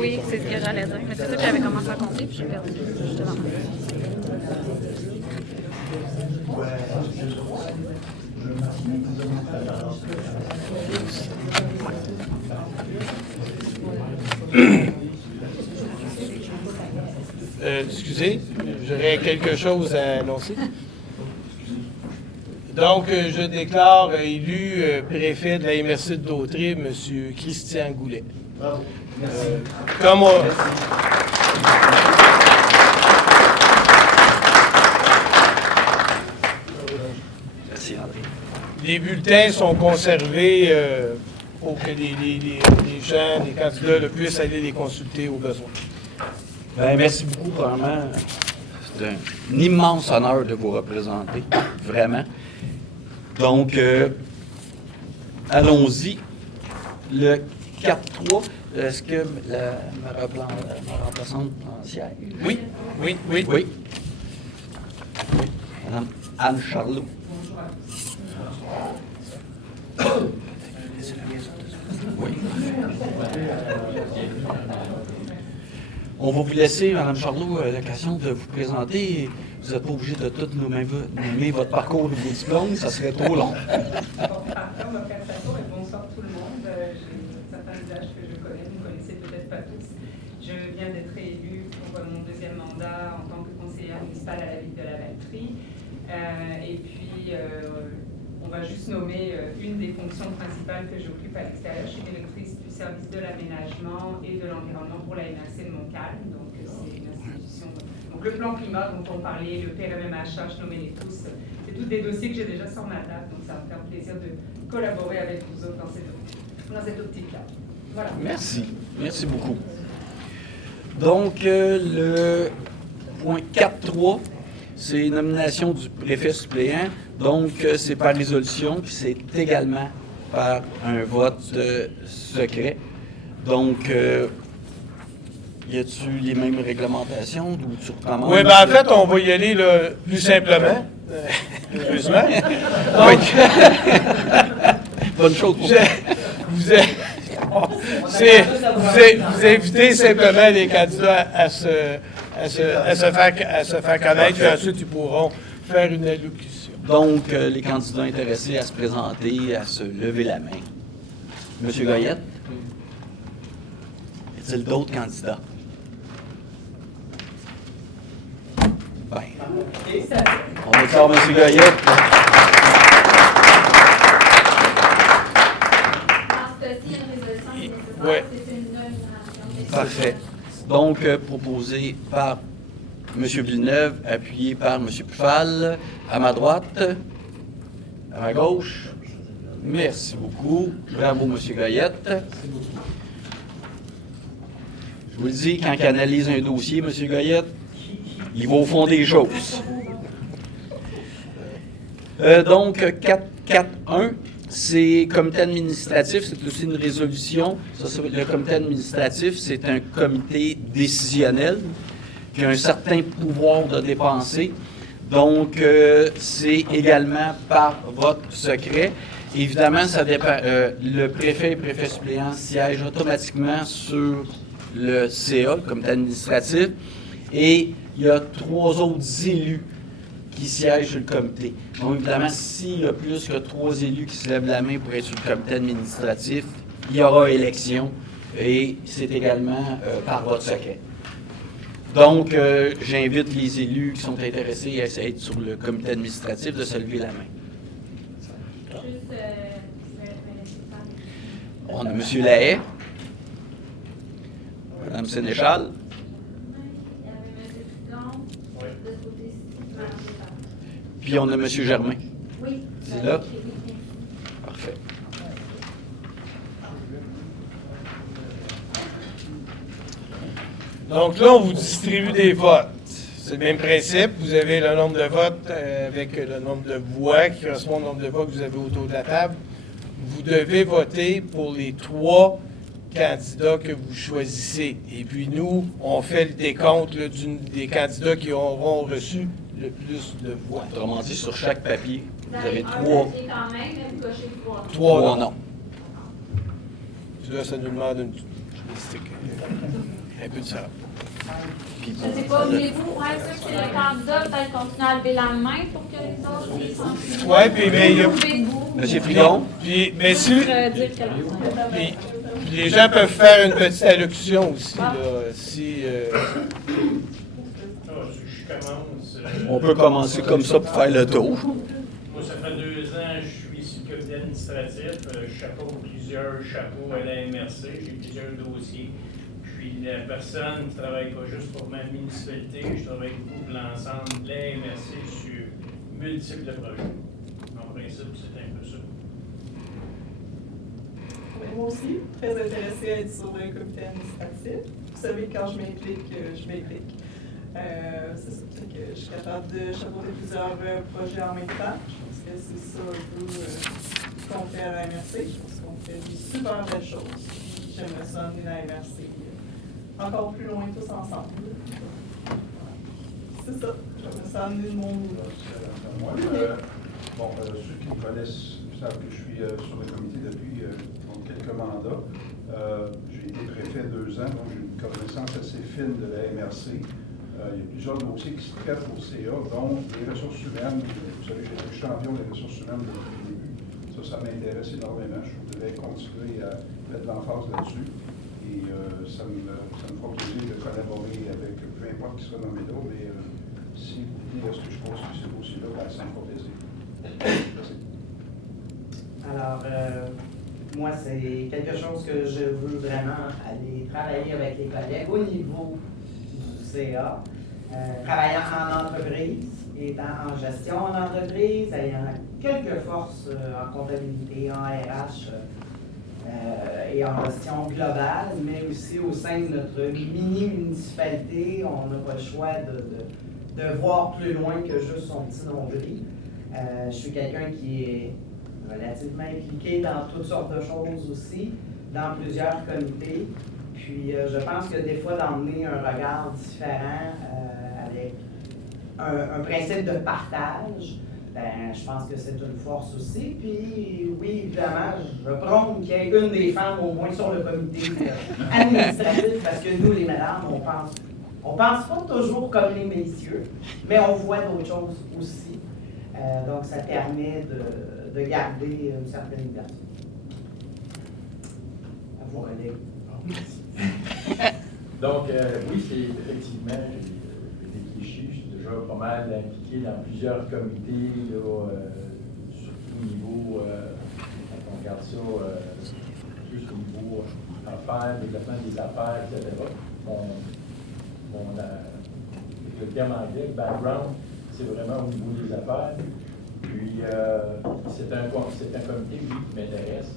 Oui, c'est ce que j'allais dire. Mais c'est ça que j'avais commencé à compter, puis j'ai perdu. J'étais dans ma... Excusez, j'aurais quelque chose à annoncer. Donc, je déclare élu préfet de la MRC de Dautrey, M. Christian Goulet. Bravo. Comme on- Merci, André. les bulletins sont conservés pour que les gens, les candidats puissent aller les consulter au besoin. Ben, merci beaucoup, vraiment. C'est un immense honneur de vous représenter, vraiment. Donc, allons-y. Le 4-3, est-ce que ma remplaçante en siège? Oui, oui, oui. Oui. Madame Anne Charlot. Oui. On va vous laisser, Mme Charlot, l'occasion de vous présenter. Vous n'êtes pas obligé de tout nommer votre parcours et vos diplômes, ça serait trop long. Bon, parfait, on va faire ça court et bonsoir tout le monde. J'ai certains visages que je connais, vous ne connaissez peut-être pas tous. Je viens d'être élue pour mon deuxième mandat en tant que conseillère municipale à la ville de la Valtrie. Et puis, on va juste nommer une des fonctions principales que j'occupe à l'extérieur. Je suis directrice du service de l'aménagement et de l'environnement pour la MRC de Montcalm. Donc, c'est une institution. Donc, le plan climat dont on parlait, le PRMMHH, je nommais les tous, c'est tous des dossiers que j'ai déjà sur ma table. Donc, ça va me faire plaisir de collaborer avec vous autres dans cette optique-là. Voilà. Merci. Merci beaucoup. Donc, le point 4.3, c'est nomination du préfet suppléant. Donc, c'est par résolution, puis c'est également par un vote secret. Donc, y a-t-il les mêmes réglementations ou tu recommandes? Oui, bien en fait, on va y aller là, plus simplement. Heureusement. Donc, Bonne chose pour vous invitez simplement les candidats à se faire connaître, puis ensuite ils pourront faire une allocution. Donc, les candidats intéressés à se présenter, à se lever la main. Monsieur Goyette? Y a-t-il d'autres candidats? Bien, Et ça, on va voir Monsieur Goyette. Dans ce cas-ci, une résolution est nécessaire. Ouais. C'est une nomination. Parfait. Donc, proposé par M. Villeneuve, appuyé par M. Pufal. À ma droite, à ma gauche. Merci beaucoup. Bravo, M. Goyette. Je vous le dis, quand il analyse un dossier, M. Goyette, il va au fond des choses. Donc, 4.1, c'est comité administratif, c'est aussi une résolution. Ça, le comité administratif, c'est un comité décisionnel qui a un certain pouvoir de dépenser. Donc, c'est également par vote secret. Évidemment, ça dépend. Le préfet et préfet suppléant siègent automatiquement sur le CA, le comité administratif, et il y a 3 autres élus qui siègent sur le comité. Donc, évidemment, s'il y a plus que 3 élus qui se lèvent la main pour être sur le comité administratif, il y aura élection, et c'est également par vote secret. Donc, j'invite les élus qui sont intéressés à être sur le comité administratif de se lever la main. Juste, je vais laisser faire. On a M. Lahaye, Mme Sénéchal, Il y avait M. Piton, de ce côté-ci, Mme Desjardins. puis on a M. Germain. Oui. C'est là? Parfait. Donc là, on vous distribue des votes. C'est le même principe. Vous avez le nombre de votes avec le nombre de voix qui correspond au nombre de voix que vous avez autour de la table. Vous devez voter pour les 3 candidats que vous choisissez. Et puis nous, on fait le décompte là, des candidats qui auront reçu le plus de voix. Autrement dit, sur chaque papier, vous avez un 3 papier quand même, mais vous cochez 3. 3 noms. Puis là, ça nous demande un peu de ça. Puis Je ne sais pas, voulez-vous, ceux qui sont les candidats, peut-être continuer à lever la main pour que les autres les sentent. Ouais, puis mais il y a. Monsieur Frigon? Puis, mais si. Dire que Puis les gens peuvent faire une petite allocution aussi, là, si... Je commence. On peut commencer comme ça pour faire le tour. Moi, ça fait 2 ans que je suis ici comme comité administratif. Je chapeaute les plusieurs chapeaux à la MRC, j'ai plusieurs dossiers. Puis la personne ne travaille pas juste pour ma municipalité, je travaille beaucoup pour l'ensemble de la MRC sur multiples projets. En principe, c'est un peu ça. Oui, moi aussi, très intéressée à être sur le comité administratif. Vous savez, quand je m'implique, je m'implique. C'est ça, fait que je suis capable de chapeauter plusieurs projets en même temps. Je pense que c'est ça un peu ce qu'on fait à la MRC. Je pense qu'on fait des super belles choses. J'aimerais ça amener la MRC encore plus loin tous ensemble. Voilà. C'est ça, j'aimerais ça amener le monde là. Moi, ceux qui me connaissent savent que je suis sur le comité depuis quelques mandats. J'ai été préfet 2 ans, donc j'ai une connaissance assez fine de la MRC. Il y a plusieurs dossiers qui se traitent au CA, dont les ressources humaines. Vous savez, j'ai été champion des ressources humaines depuis le début. Ça m'intéresse énormément. Je voudrais continuer à mettre l'emphase là-dessus. Et ça me fera plaisir de collaborer avec peu importe qui sera nommé là, mais si vous voulez ce que je pose sur ces dossiers-là, ben, ça me fera plaisir. Merci. Alors, moi, c'est quelque chose que je veux vraiment aller travailler avec les collègues au niveau du CA, travaillant en entreprise, étant en gestion en entreprise, ayant quelques forces en comptabilité, en RH et en gestion globale, mais aussi au sein de notre mini-municipalité, on n'a pas le choix de voir plus loin que juste son petit nombril. Je suis quelqu'un qui est relativement impliqué dans toutes sortes de choses aussi, dans plusieurs comités. Puis je pense que des fois d'emmener un regard différent avec un principe de partage, ben, je pense que c'est une force aussi. Puis oui, évidemment, je prône qu'il y ait une des femmes au moins sur le comité administratif, parce que nous, les madames, on pense pas toujours comme les messieurs, mais on voit d'autres choses aussi. Donc ça permet de garder une certaine liberté. À vous, René. Donc, oui, c'est effectivement, j'ai des clichés, je suis déjà pas mal impliqué dans plusieurs comités, là, surtout au niveau, quand on regarde ça, plus au niveau affaires, développement des affaires, etc. Le terme anglais, background, c'est vraiment au niveau des affaires. Puis, c'est un comité, oui, qui m'intéresse.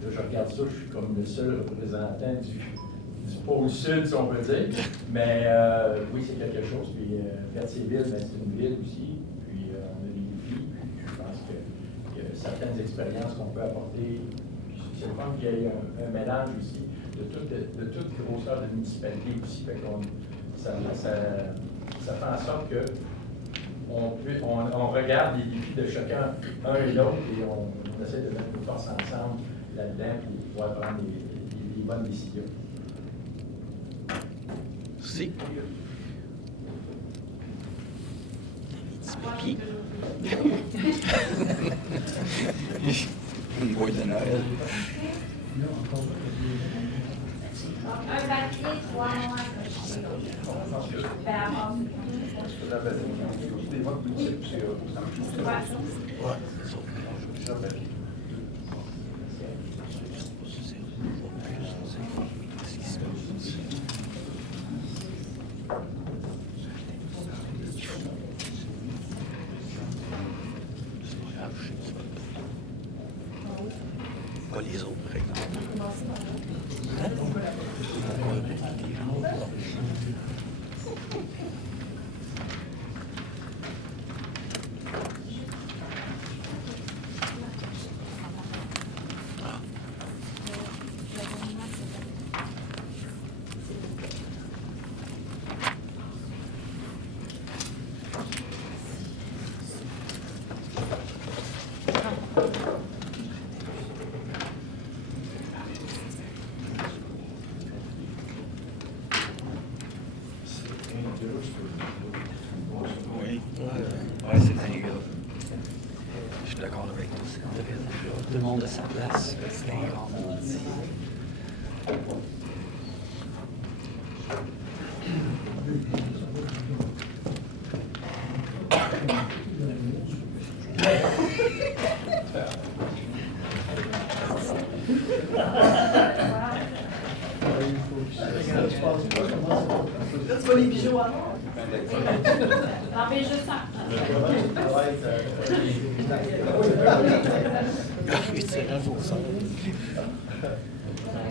Là, je regarde ça, je suis comme le seul représentant du pôle sud, si on peut dire. Mais oui, c'est quelque chose. Puis, Berthierville, ben, c'est une ville aussi. Puis, on a des défis. Puis, je pense qu'il y a certaines expériences qu'on peut apporter. Puis, c'est le fun qu'il y ait un mélange aussi de toute grosseur de municipalité aussi. Fait qu'on, ça fait en sorte que on regarde les défis de chacun, un et l'autre, et on essaie de mettre nos forces ensemble là-dedans pour pouvoir prendre les bonnes décisions. Si. Une boîte de Noël. Un papier, 3 mois. Des votes multiples, c'est Pas les autres, par exemple. Oui, c'est dingue. Je suis d'accord avec toi. Tout le monde a sa place. C'est un grand monde. Là, tu vois les bijoux à mort. Non, mais juste ça.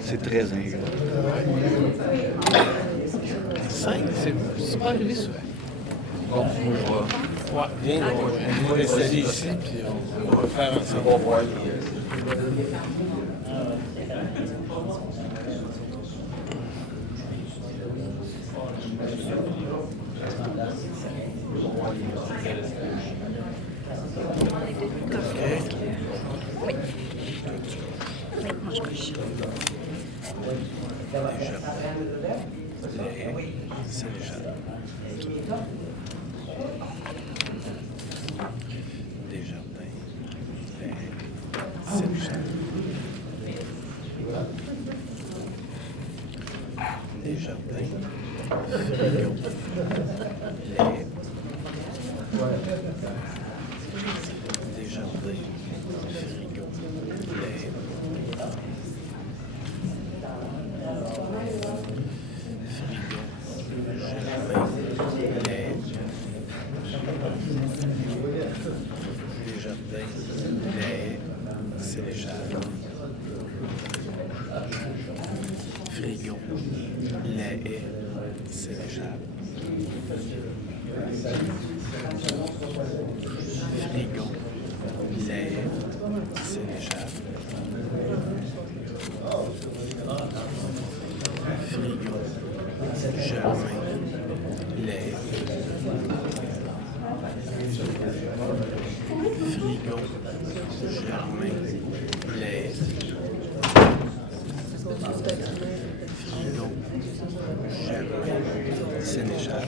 C'est très ingrat. 5, c'est pas arrivé souvent. Bon, on va. Ouais, viens, on va l'installer ici, puis on va faire ensemble. On va voir. Frigo, lait, Sénéchal. Frigo, lait, Sénéchal. Frigo, Germain, lait. Frigo, Germain, lait. Frigo, Germain, Sénéchal.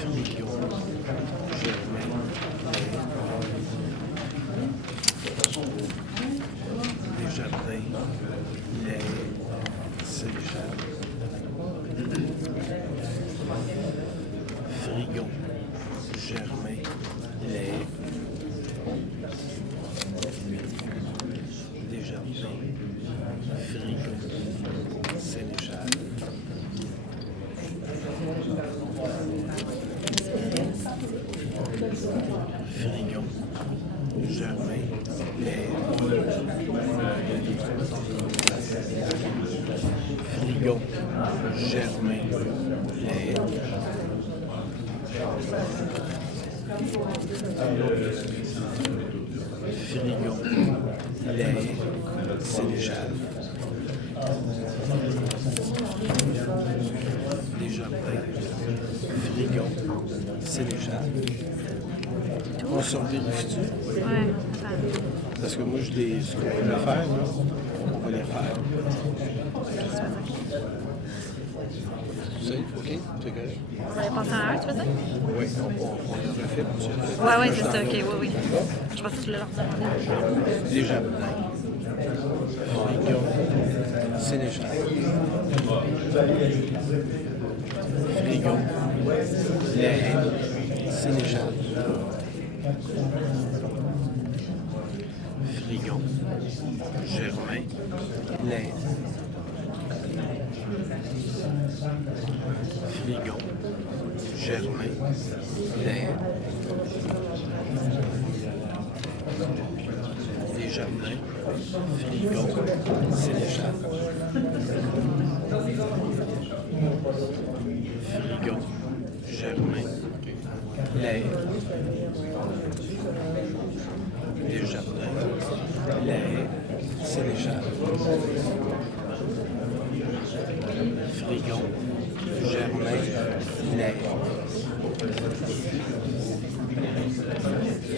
Frigo, Germain, Desjardins, lait, Sénéchal. Frigo, Germain, lait. Desjardins, Frigo, Sénéchal. Frigo, Germain, lait. Frigo, Germain, lait. Frigo, lait, Sénéchal. Desjardins, Frigo, Sénéchal. On se vérifie-tu? Ouais, Parce que moi, ce qu'on va faire, là, on va les faire. Tu sais, OK? C'est correct? On va aller passer en un, tu veux dire? Oui, on le refait. Ouais, c'est ça, ok, oui. Je pense que tu l'as leur demandé. Desjardins, Frigo, Sénéchal. Frigo, lait, Sénéchal. Frigo, Germain, lait. Frigo, Germain, lait. Desjardins, Frigo, Sénéchal. Frigo, Germain, lait. Desjardins, lait, Sénéchal. Frigo, Germain, lait.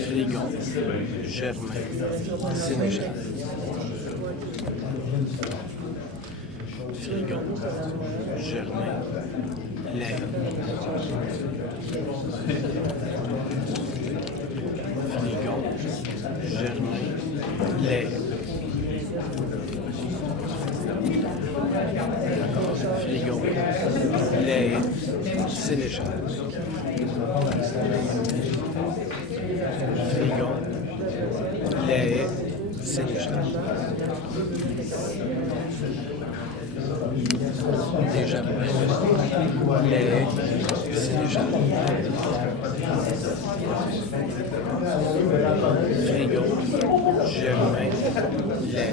Frigo, Germain, Sénéchal. Frigo, Germain, lait. Frigo, Germain, lait. Frigo, lait, Sénéchal. Frigo, lait, Sénéchal. Desjardins, les Sénéchal. Frigo, Germain, les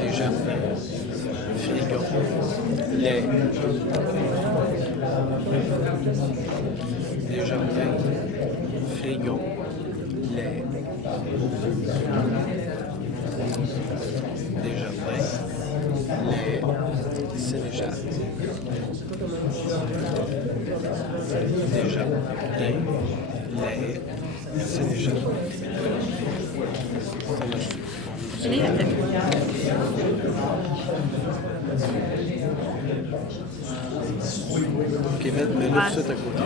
Desjardins, Frigo, les Desjardins, Frigo, les Desjardins, les Sénéchal. Desjardins, les Sénéchal. Quelle est la table? Ok, mets-le tout de suite à côté.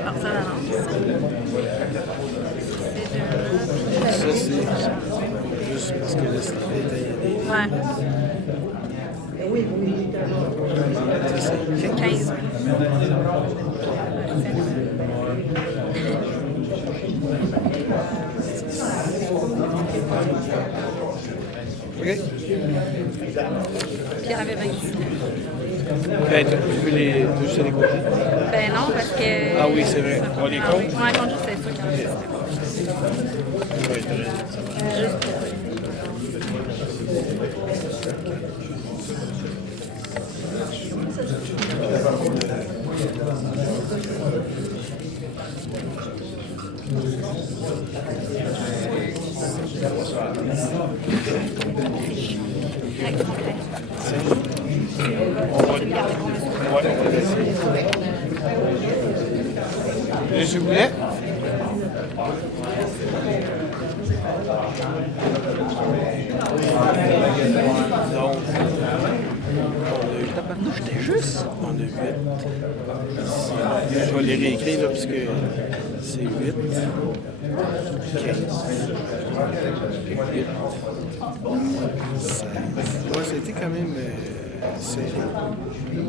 Alors, ça avance. Ça, c'est juste parce que là, c'est détaillé. Ouais. Ça, c'est 15. OK? Pierre avait 26. Ben, tu veux les deux sur les côtés? Ben non, parce que... Ah oui, c'est vrai. On les compte? Ouais, on compte juste c'est ça quand même. Juste pour... S'il vous plaît. Donc, j'étais juste. On a 8. Je vais les réécrire là, parce que c'est 8. 15. 8. 16. Ouais, c'était quand même serré.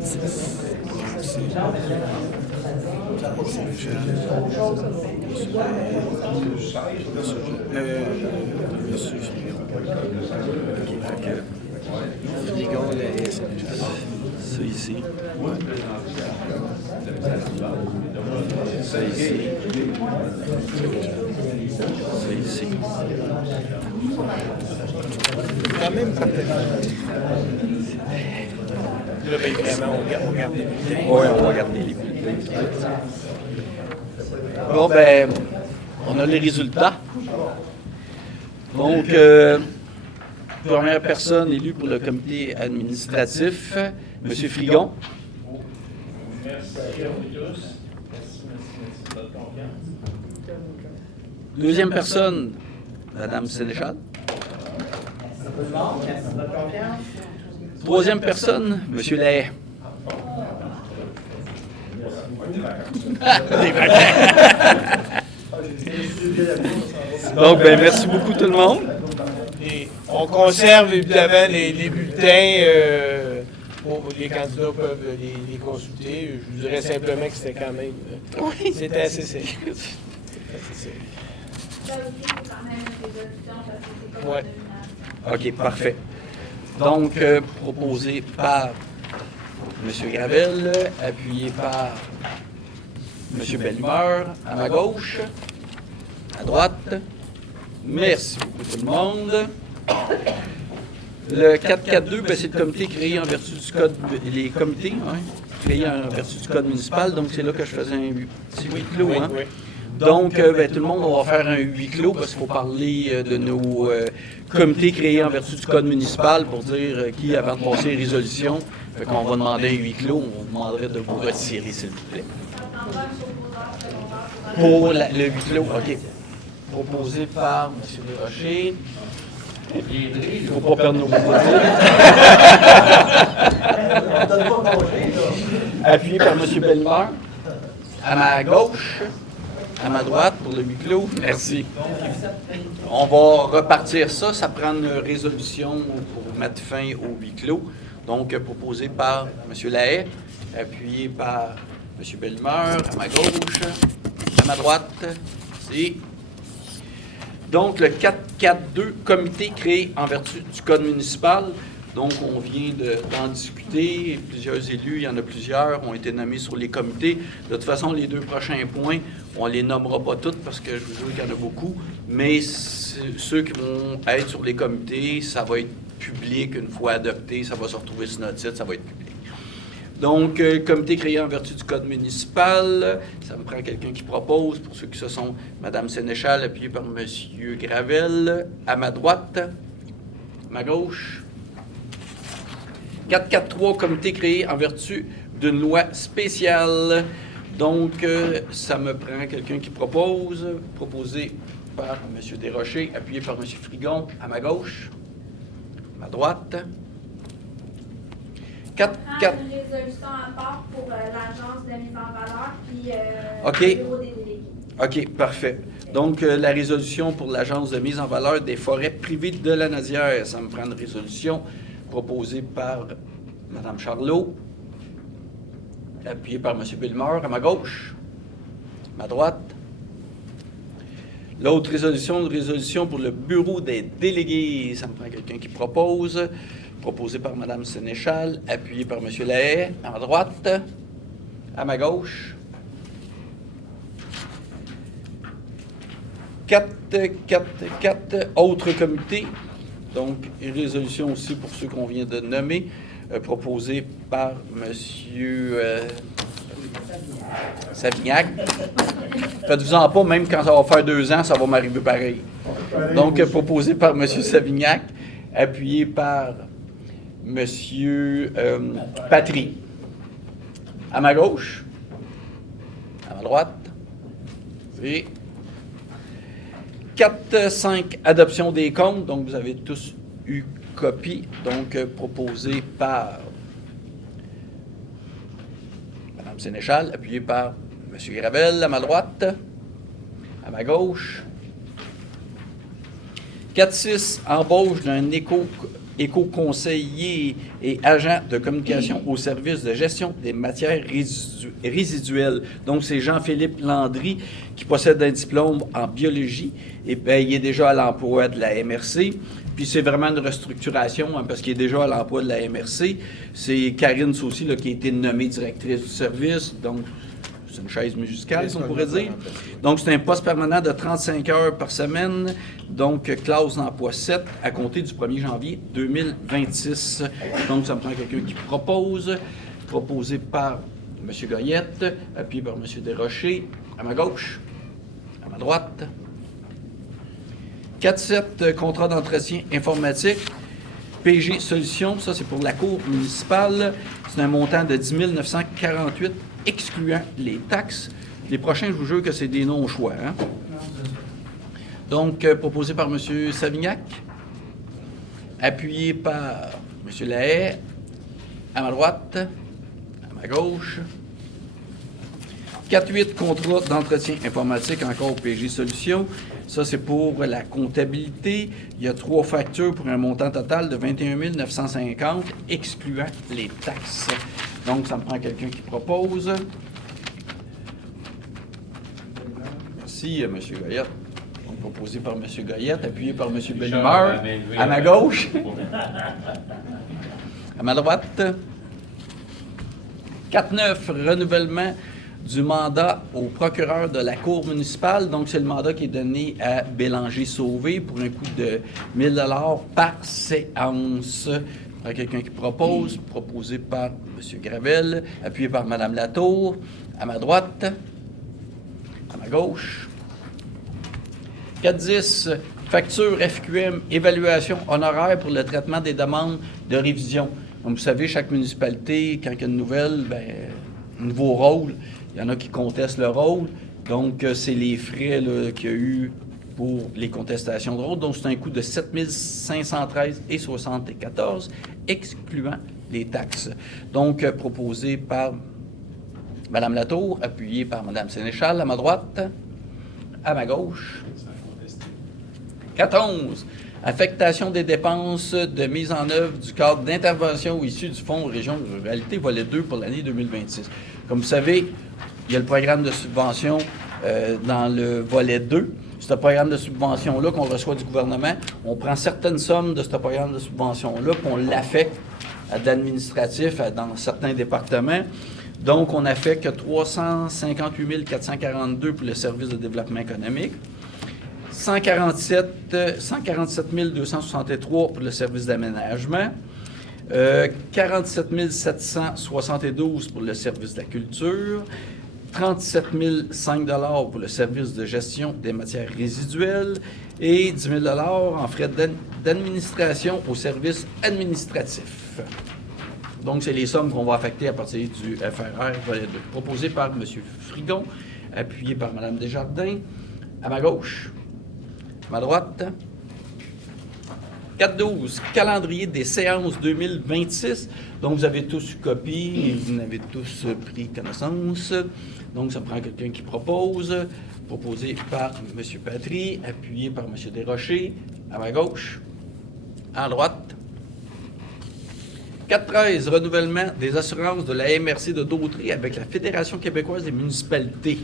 6. Monsieur Frigon. Frigon, la S. Ça ici. Ça ici. Ça ici. Quand même pas là, ben, vraiment, on regarde les bulletins. Oui, on va regarder les bulletins. Bon, ben, on a les résultats. Donc, première personne élue pour le comité administratif, M. Frigon. Merci à vous tous. Merci de votre confiance. Deuxième personne, Mme Sénéchal. Merci à tout le monde. Merci de votre confiance. Troisième personne, M. Lahaye. Donc, ben, merci beaucoup tout le monde. Et on conserve évidemment les bulletins. Les candidats peuvent les consulter. Je vous dirais simplement que c'était quand même. C'était assez sérieux. Là aussi, il faut quand même des auditions parce que c'est pas Ouais. une nomination. OK, parfait. Donc, proposé par M. Gravel, appuyé par M. Bellemeur, à ma gauche, à droite. Merci beaucoup tout le monde. Le 442, ben, c'est le comité créé en vertu du code, les comités, hein, créés en vertu du code municipal, donc c'est là que je faisais un petit huis clos. Hein. Oui. Donc, tout le monde, on va faire un huis clos parce qu'il faut parler de nos comités créés en vertu du code municipal pour dire qui, avant de passer les résolutions, fait qu'on va demander un huis clos, on vous demanderait de vous retirer, s'il vous plaît. Ça prendra un supposeur secondaire Pour le huis clos, OK. Proposé par M. Desrochers. Il ne faut pas perdre nos propositions. On donne pas congé, là. Appuyé par M. Bellemare. À ma gauche, à ma droite pour le huis clos. Merci. On va repartir ça. Ça prend une résolution pour mettre fin au huis clos. Donc, proposé par M. Lahaye, appuyé par M. Bellemare, à ma gauche, à ma droite. Merci. Donc, le 442, comité créé en vertu du code municipal. Donc, on vient d'en discuter. Plusieurs élus, il y en a plusieurs, ont été nommés sur les comités. De toute façon, les 2 prochains points, on ne les nommera pas toutes parce que je vous jure qu'il y en a beaucoup. Mais ceux qui vont être sur les comités, ça va être public une fois adopté. Ça va se retrouver sur notre site, ça va être public. Donc, comité créé en vertu du code municipal, ça me prend quelqu'un qui propose. Pour ceux qui se sont Mme Sénéchal, appuyé par M. Gravel, à ma droite, à ma gauche. 443, comité créé en vertu d'une loi spéciale. Donc, ça me prend quelqu'un qui propose, proposé par M. Desrochers, appuyé par M. Frigon, à ma gauche, à ma droite. 4, prend 4. une résolution à part pour l'agence de mise en valeur puis OK. le bureau des délégués. OK, parfait. Donc, la résolution pour l'agence de mise en valeur des forêts privées de la Nadière, ça me prend une résolution proposée par Mme Charlot, appuyée par M. Bellemare, à ma gauche, à ma droite. L'autre résolution, une résolution pour le bureau des délégués, ça me prend quelqu'un qui propose, proposé par Mme Sénéchal, appuyé par M. Lahaye, à ma droite, à ma gauche. 4, autres comités. Donc, une résolution aussi pour ceux qu'on vient de nommer, proposée par M. Savignac. Faites-vous-en pas, même quand ça va faire 2 ans, ça va m'arriver pareil. Donc, proposé par M. Savignac, appuyé par M. Patry. À ma gauche, à ma droite, et 4, 5, adoption des comptes. Donc, vous avez tous eu copie. Donc, proposé par Mme Sénéchal, appuyé par M. Gravel, à ma droite, à ma gauche. 4, 6, embauche d'un éco-conseiller et agent de communication au service de gestion des matières résiduelles. Donc, c'est Jean-Philippe Landry qui possède un diplôme en biologie et il est déjà à l'emploi de la MRC. Puis, c'est vraiment une restructuration parce qu'il est déjà à l'emploi de la MRC. C'est Karine Saucy là, qui a été nommée directrice du service. Donc, c'est une chaise musicale, si on pourrait dire. Donc, c'est un poste permanent de 35 heures par semaine. Donc, classe d'emploi 7 à compter du 1er janvier 2026. Donc, ça me prend quelqu'un qui propose. Proposé par M. Goyette, appuyé par M. Desrochers, à ma gauche, à ma droite. 4-7, contrat d'entretien informatique. PG Solutions, ça c'est pour la Cour municipale. C'est un montant de 10 948, excluant les taxes. Les prochains, je vous jure que c'est des noms au choix. Hein? Donc, proposé par M. Savignac, appuyé par M. Lahaye, à ma droite, à ma gauche. 4-8, contrat d'entretien informatique, encore au PG Solutions. Ça, c'est pour la comptabilité. Il y a 3 factures pour un montant total de 21 950, excluant les taxes. Donc, ça me prend quelqu'un qui propose. Merci, M. Goyette. Donc, proposé par M. Goyette, appuyé par M. Bellemare. À ma gauche. À ma droite. 4-9, renouvellement du mandat au procureur de la Cour municipale. Donc, c'est le mandat qui est donné à Bélanger-Sauvé pour un coût de 1 000 $ par séance. Il y a quelqu'un qui propose, proposé par M. Gravel, appuyé par Mme Latour. À ma droite. À ma gauche. 4.10, facture FQM, évaluation honoraire pour le traitement des demandes de révision. Comme vous savez, chaque municipalité, quand il y a une nouvelle, un nouveau rôle, il y en a qui contestent le rôle. Donc, c'est les frais là, qu'il y a eu pour les contestations de rôle. Donc, c'est un coût de 7 513,74 excluant les taxes. Donc, proposé par Mme Latour, appuyé par Mme Sénéchal à ma droite, à ma gauche. 14. Affectation des dépenses de mise en œuvre du cadre d'intervention issu du Fonds Région de Ruralité, volet 2 pour l'année 2026. Comme vous savez, il y a le programme de subvention dans le volet 2. Ce programme de subvention-là qu'on reçoit du gouvernement, on prend certaines sommes de ce programme de subvention-là puis on l'affecte à d'administratif dans certains départements. Donc, on affecte 358 442 pour le service de développement économique, 147 263 pour le service d'aménagement, 47 772 pour le service de la culture, 37 005 pour le service de gestion des matières résiduelles et 10 000 en frais d'administration au service administratif. Donc, c'est les sommes qu'on va affecter à partir du FRR volet 2. Proposé par M. Frigon, appuyé par Mme Desjardins. À ma gauche. À ma droite. 4.12, calendrier des séances 2026. Donc, vous avez tous eu copie et vous en avez tous pris connaissance. Donc, ça prend quelqu'un qui propose. Proposé par M. Patry, appuyé par M. Desrochers. À ma gauche. À droite. 4.13, renouvellement des assurances de la MRC de Dautrey avec la Fédération québécoise des municipalités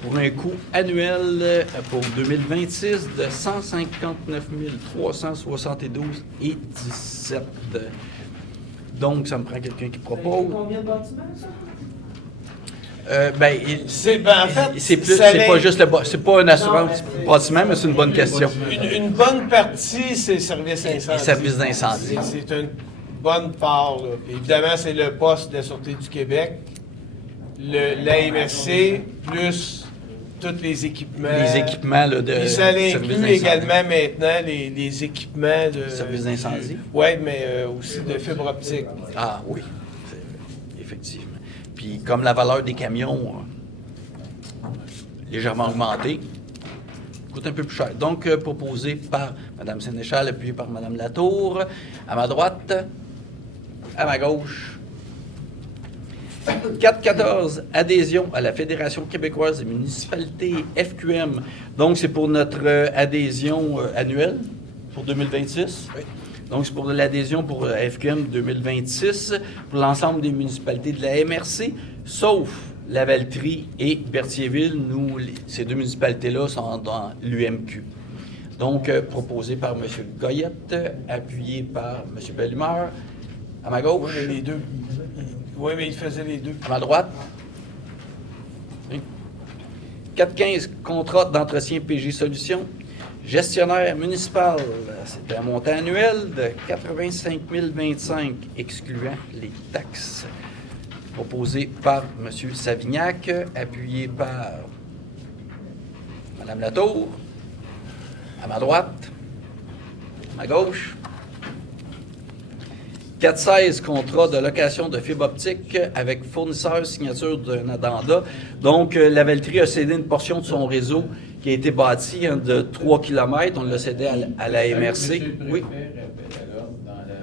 pour un coût annuel pour 2026 de 159 372,17. Donc, ça me prend quelqu'un qui propose. Combien de bâtiments, ça? En fait, c'est pas juste c'est pas une assurance bâtiment, mais c'est une bonne question. Une bonne partie, c'est le service incendie. Les services d'incendie. C'est une bonne part. Là. Évidemment, c'est le poste de la Sûreté du Québec, l'AMRC, plus tous les équipements. Les équipements là, de et ça services inclut d'incendie. également maintenant les équipements de... Services d'incendie? Oui, mais aussi de fibre optique. Ah oui, effectivement. Puis comme la valeur des camions légèrement augmentée, coûte un peu plus cher. Donc, proposé par Mme Sénéchal, appuyé par Mme Latour. À ma droite, à ma gauche. 4.14, adhésion à la Fédération québécoise des municipalités, FQM. Donc, c'est pour notre adhésion annuelle pour 2026. Oui. Donc, c'est pour l'adhésion pour FQM 2026 pour l'ensemble des municipalités de la MRC, sauf Lavaltrie et Berthierville. Nous, ces deux municipalités-là sont dans l'UMQ. Donc, proposé par M. Goyette, appuyé par M. Bellumeur. À ma gauche. Oui, mais les deux. Oui, mais il faisait les deux. À ma droite. 4.15, contrat d'entretien PG Solutions. Gestionnaire municipal, c'est un montant annuel de 85 025, excluant les taxes. Proposé par M. Savignac, appuyé par Mme Latour. À ma droite. À ma gauche. 4.16, contrat de location de fibre optique avec fournisseur, signature d'un addenda. Donc, Lavaltrie a cédé une portion de son réseau qui a été bâti de 3 km. On l'a cédé à la MRC. Monsieur le Oui. préfet rappelle alors, dans la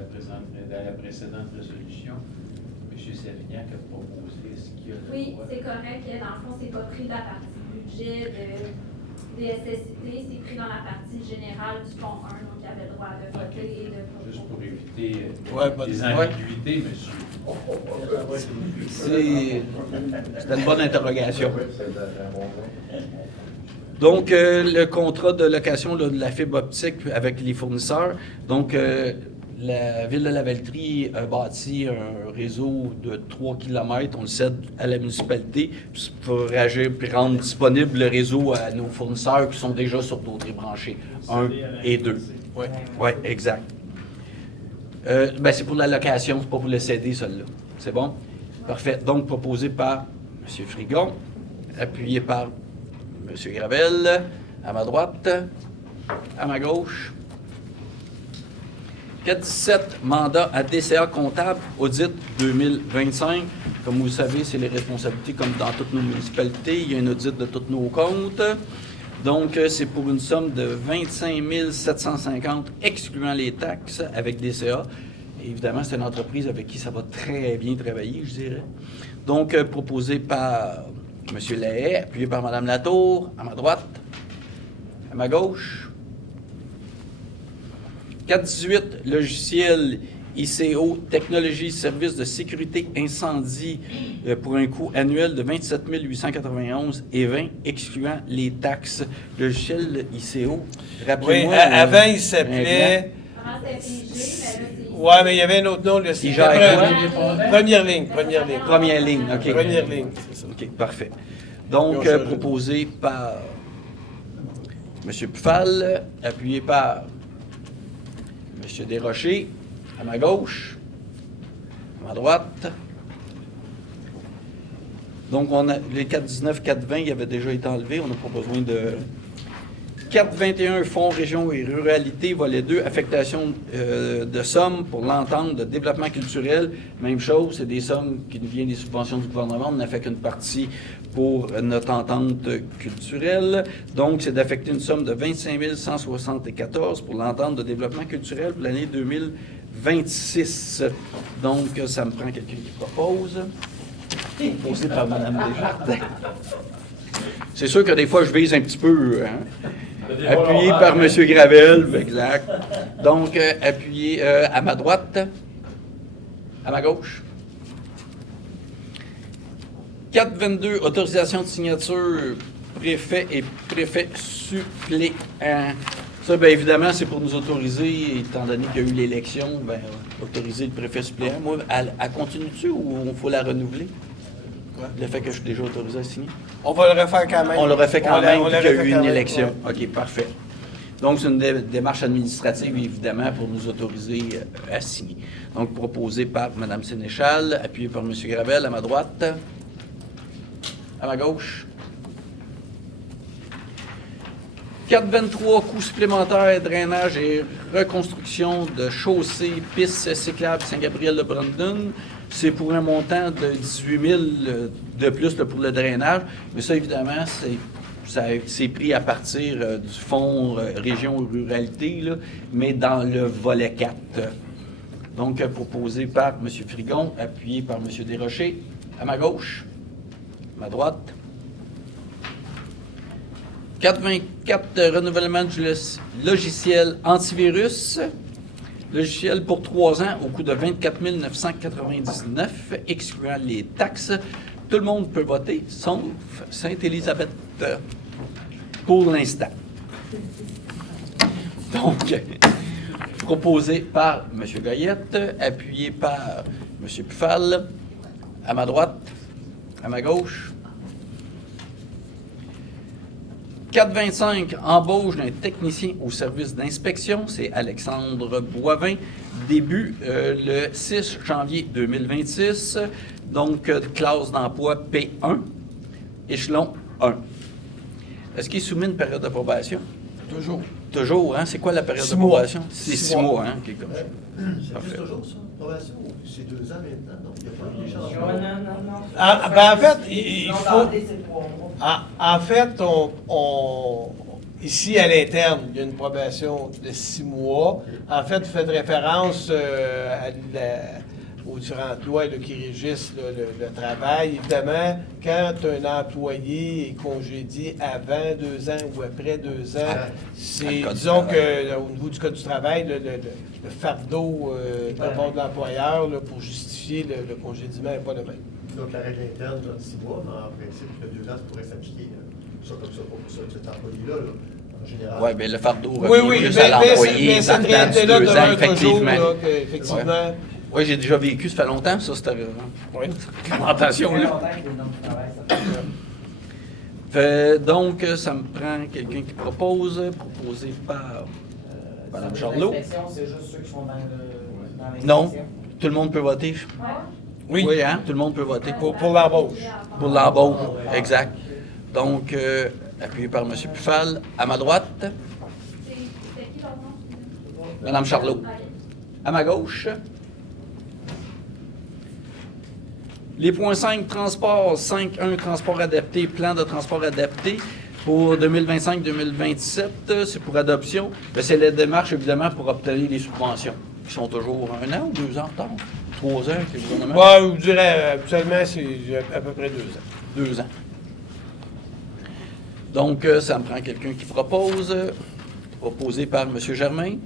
précédente résolution, M. Savignac a proposé ce qu'il y a de Oui, droit. c'est correct. Dans le fond, c'est pas pris dans la partie budget des SST, c'est pris dans la partie générale du fonds 1, donc il y avait le droit de voter et de proposer. Juste pour éviter bonne des idée. ambiguïtés, monsieur. C'était une bonne interrogation. Donc, le contrat de location là, de la fibre optique avec les fournisseurs. Donc, la Ville de Lavaltrie a bâti un réseau de 3 km. On le cède à la municipalité pour réagir et rendre disponible le réseau à nos fournisseurs qui sont déjà sur d'autres branchés, 1 et 2. Oui, ouais, exact. C'est pour la location, c'est pas pour le céder, celle-là. C'est bon? Parfait. Donc, proposé par M. Frigon, appuyé par M. Gravel, à ma droite, à ma gauche. 4-17, mandat à DCA comptable, audit 2025. Comme vous le savez, c'est les responsabilités comme dans toutes nos municipalités. Il y a un audit de tous nos comptes. Donc, c'est pour une somme de 25 750, excluant les taxes, avec DCA. Et évidemment, c'est une entreprise avec qui ça va très bien travailler, je dirais. Donc, proposé par M. Lahaye, appuyé par Mme Latour, à ma droite, à ma gauche. 4-18, logiciel ICO, technologie, service de sécurité incendie pour un coût annuel de 27 891 et 20, excluant les taxes. Logiciel ICO, Oui, rappelez-moi. avant, il s'appelait... Avant, c'était IG, mais là, c'est... Ouais, mais il y avait un autre nom. Là, c'était gère Première ligne. Première ligne, OK. Première ligne, c'est ça. OK, parfait. Donc, proposé par M. Pfal, appuyé par M. Desrochers, à ma gauche, à ma droite. Donc, on a les 419, 420, il avait déjà été enlevé. On n'a pas besoin de... 421, Fonds région et ruralité, volet 2, affectation de sommes pour l'entente de développement culturel. Même chose, c'est des sommes qui nous viennent des subventions du gouvernement. On n'a fait qu'une partie pour notre entente culturelle. Donc, c'est d'affecter une somme de 25 174 pour l'entente de développement culturel pour l'année 2026. Donc, ça me prend quelqu'un qui propose. Proposé par Mme Desjardins. C'est sûr que des fois, je vise un petit peu, hein? Appuyé par M. Gravel, exact. Donc, appuyé à ma droite, à ma gauche. 422, autorisation de signature, préfet et préfet suppléant. Ça, bien évidemment, c'est pour nous autoriser, étant donné qu'il y a eu l'élection, bien, autoriser le préfet suppléant. Moi, elle continue-tu ou il faut la renouveler? Le fait que je suis déjà autorisé à signer? On va le refaire quand même. On le refait quand même, vu qu'il y a eu une quand même, élection. ouais. OK, parfait. Donc, c'est une démarche administrative, évidemment, pour nous autoriser à signer. Donc, proposé par Mme Sénéchal, appuyé par M. Gravel, à ma droite, à ma gauche. 423, coûts supplémentaires, drainage et reconstruction de chaussées, pistes cyclables Saint-Gabriel-de-Brandon. C'est pour un montant de 18 000 de plus là, pour le drainage. Mais ça, évidemment, c'est pris à partir du fonds région ruralité, là, mais dans le volet 4. Donc, proposé par M. Frigon, appuyé par M. Desrochers, à ma gauche, à ma droite. 424, renouvellement du logiciel antivirus. Logiciel pour 3 ans au coût de 24 999, excluant les taxes. Tout le monde peut voter, sauf Sainte-Élisabeth, pour l'instant. Donc, proposé par M. Goyette, appuyé par M. Pfal, à ma droite, à ma gauche. 425, embauche d'un technicien au service d'inspection, c'est Alexandre Boivin, début le 6 janvier 2026, donc classe d'emploi P1, échelon 1. Est-ce qu'il soumet une période d'approbation? Toujours. Toujours, hein? C'est quoi la période 6 mois. d'approbation? C'est 6 mois, hein? Quelque chose. C'est Parfait. juste toujours ça, probation, ou c'est 2 ans maintenant, donc il n'y a pas eu des Non, changements. non. En fait, il Non, faut... attendez, c'est 3 mois. En fait, ici, à l'interne, il y a une probation de 6 mois. En fait, vous faites référence aux différentes lois là, qui régissent là, le travail. Évidemment, quand un employé est congédié avant 2 ans ou après 2 ans, c'est, disons qu'au niveau du Code du travail, le fardeau de la part de l'employeur là, pour justifier le congédiement n'est pas le même. Donc la règle interne donne 6 mois, mais en principe, le 2 ans, ça pourrait s'appliquer. Ça comme ça pour cet employé-là, là, en général. Oui, bien, le fardeau Oui, revient plus à l'employé dans cette le temps du réalité-là 2 ans, demeure effectivement. toujours, là, effectivement. Oui, j'ai déjà vécu, ça fait longtemps, ça, cette réglementation-là. longtemps que les normes du travail, ça fait ça. Donc, ça me prend quelqu'un qui propose, proposé par Mme Charlot. L'inspection, c'est juste ceux qui sont dans l'inspection. Non, tout le monde peut voter. Oui, Hein, tout le monde peut voter pour l'embauche. pour l'embauche, exact. Donc, appuyé par M. Pufal. À ma droite, C'était qui leur nom? Mme Charlot. À ma gauche, les points 5, transport, 5.1, transport adapté, plan de transport adapté pour 2025-2027, c'est pour adoption. Ben, c'est la démarche, évidemment, pour obtenir les subventions, qui sont toujours 1 an ou 2 ans en retard? 3 ans avec le gouvernement? Bon, je dirais, habituellement, c'est à peu près 2 ans. 2 ans. Donc, ça me prend quelqu'un qui propose. Proposé par M. Germain,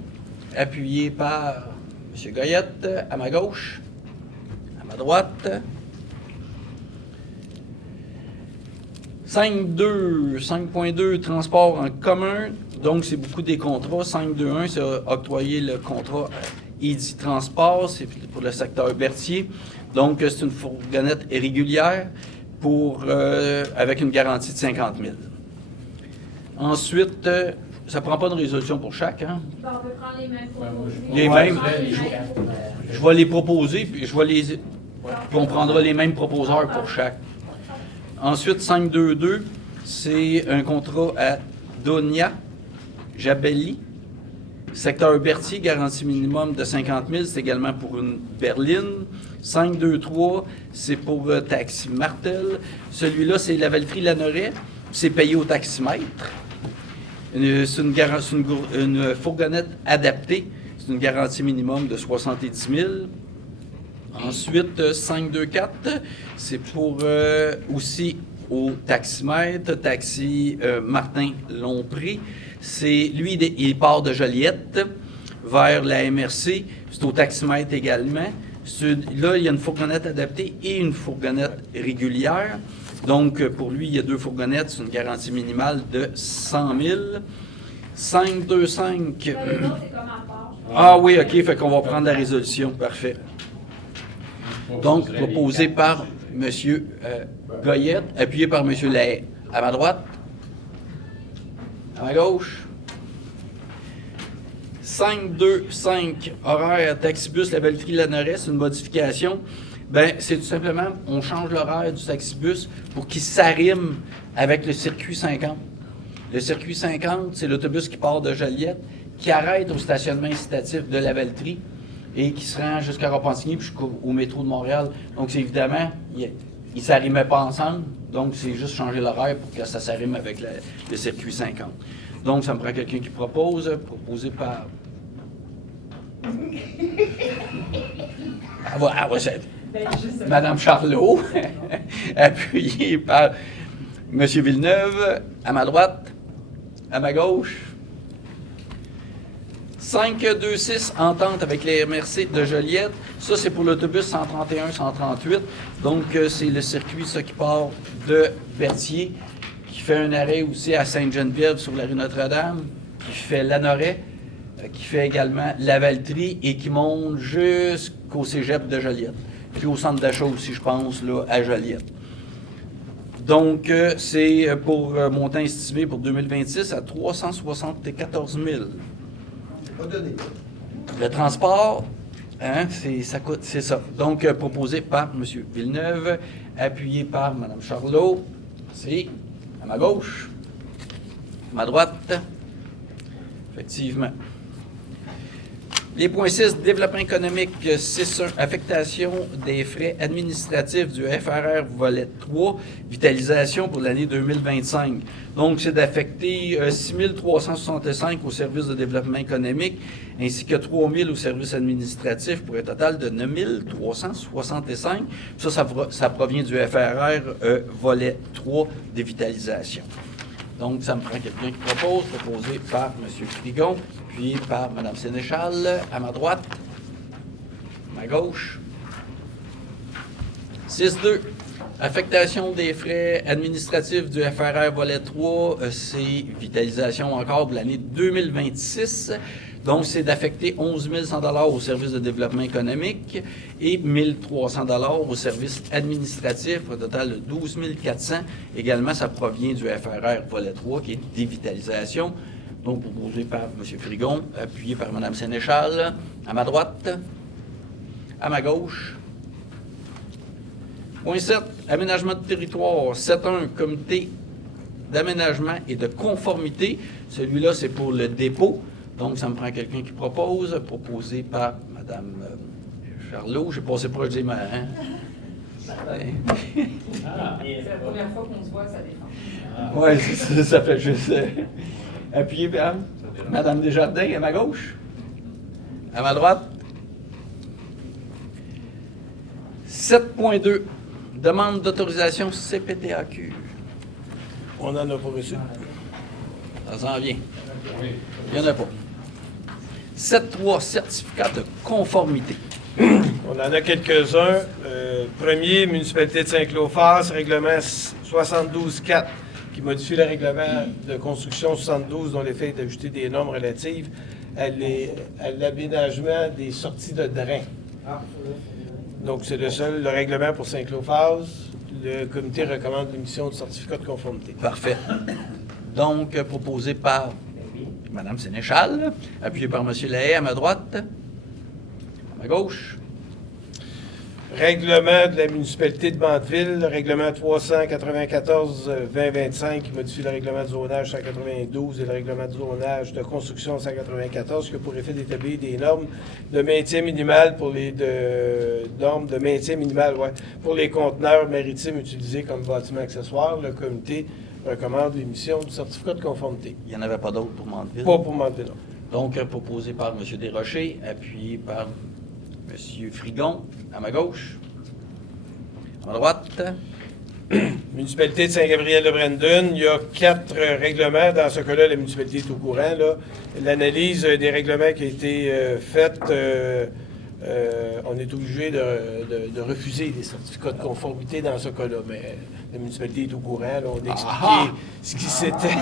appuyé par M. Goyette, à ma gauche, à ma droite. 5.2, transport en commun. Donc, c'est beaucoup des contrats. 5.2.1, c'est octroyer le contrat EDI Transport, c'est pour le secteur Berthier. Donc, c'est une fourgonnette régulière avec une garantie de 50 000. Ensuite, ça ne prend pas de résolution pour chaque, hein? Bon, on peut prendre les mêmes proposés. Les mêmes. Je vais les proposer, puis puis on prendra les mêmes proposeurs pour chaque. Ensuite, 5.2.2, c'est un contrat à Donia, Jabelli, secteur Berthier, garantie minimum de 50 000, c'est également pour une berline. 5.2.3, c'est pour Taxi Martel. Celui-là, c'est Lavaltrie Lanoret, c'est payé au taximètre. C'est une fourgonnette adaptée, c'est une garantie minimum de 70 000. Ensuite, 5.2.4, c'est pour aussi au taximètre, taxi Martin Lompré. Lui, il part de Joliette vers la MRC, c'est au taximètre également. Là, il y a une fourgonnette adaptée et une fourgonnette régulière. Donc, pour lui, il y a 2 fourgonnettes, c'est une garantie minimale de 100 000. 5.2.5. Les autres, c'est comme à part. Ah oui, OK, fait qu'on va prendre la résolution. Parfait. Donc, proposé par M. Goyette, appuyé par M. Lahaye. À ma droite. À ma gauche. 5.2.5, horaire taxibus Lavaltrie-Lanoret, c'est une modification. Ben, c'est tout simplement, on change l'horaire du taxibus pour qu'il s'arrime avec le circuit 50. Le circuit 50, c'est l'autobus qui part de Joliette, qui arrête au stationnement incitatif de Lavaltrie et qui se rend jusqu'à Repentigny puis jusqu'au métro de Montréal. Donc, c'est évidemment, ils ne s'arrimaient pas ensemble. Donc, c'est juste changer l'horaire pour que ça s'arrime avec le circuit 50. Donc, ça me prend quelqu'un qui propose, proposé par... Madame Charlot, appuyée par M. Villeneuve, à ma droite, à ma gauche. 5.2.6, entente avec les MRC de Joliette. Ça, c'est pour l'autobus 131-138. Donc, c'est le circuit, ça, qui part de Berthier, qui fait un arrêt aussi à Sainte-Geneviève sur la rue Notre-Dame, qui fait Lanoret, qui fait également Lavaltrie et qui monte jusqu'au cégep de Joliette. Puis au centre d'achat aussi, je pense, là, à Joliette. Donc, c'est pour montant estimé pour 2026 à 374 000. C'est pas donné. Le transport, hein, c'est ça. Donc, proposé par M. Villeneuve, appuyé par Mme Charlot. C'est à ma gauche, à ma droite. Effectivement. Les points 6, développement économique, 6.1, affectation des frais administratifs du FRR volet 3, vitalisation pour l'année 2025. Donc, c'est d'affecter 6 365 au service de développement économique, ainsi que 3 000 au service administratif, pour un total de 9 365. Ça provient du FRR volet 3 de vitalisation. Donc, ça me prend quelqu'un qui propose, proposé par M. Frigon, puis par Mme Sénéchal, à ma droite, à ma gauche. 6.2, affectation des frais administratifs du FRR volet 3, c'est vitalisation encore pour l'année 2026. Donc, c'est d'affecter 11 100 $ au service de développement économique et 1 300 $ au service administratif, pour un total de 12 400. Également, ça provient du FRR volet 3, qui est dévitalisation. Donc, proposé par M. Frigon, appuyé par Mme Sénéchal, à ma droite, à ma gauche. Point 7, aménagement de territoire. 7.1, comité d'aménagement et de conformité. Celui-là, c'est pour le dépôt. Donc, ça me prend quelqu'un qui propose, proposé par Mme Charlot. Je passais proche des mains. Hein? C'est la première fois qu'on se voit, ça défend. Oui, ça fait juste. Appuyez, Mme Desjardins, à ma gauche. À ma droite. 7.2. Demande d'autorisation CPTAQ. On n'en a pas reçu. Ça s'en vient. Il n'y en a pas. 7.3. Certificat de conformité. On en a quelques-uns. Premier, municipalité de Saint-Clophas, règlement 72.4, qui modifie le règlement de construction 72, dont l'effet est d'ajouter des normes relatives à l'aménagement des sorties de drain. Donc, c'est le règlement pour Saint-Clophas. Le comité recommande l'émission de certificat de conformité. Parfait. Donc, proposé par Mme Sénéchal, appuyé par M. Lahaye à ma droite. À ma gauche. Règlement de la municipalité de Mandeville, règlement 394-2025 qui modifie le règlement de zonage 192 et le règlement de zonage de construction 194 qui a pour effet d'établir des normes de maintien minimal pour les pour les conteneurs maritimes utilisés comme bâtiments accessoires. Le comité recommande l'émission du certificat de conformité. Il n'y en avait pas d'autres pour Mandeville? Pas pour Mandeville, non. Donc, proposé par M. Desrochers, appuyé par M. Frigon, à ma gauche. À ma droite. Municipalité de Saint-Gabriel-de-Brandon, il y a 4 règlements. Dans ce cas-là, la municipalité est au courant. L'analyse des règlements qui a été faite, on est obligé de refuser les certificats de conformité dans ce cas-là. Mais la municipalité est au courant. Là, on a expliqué ce qui s'était.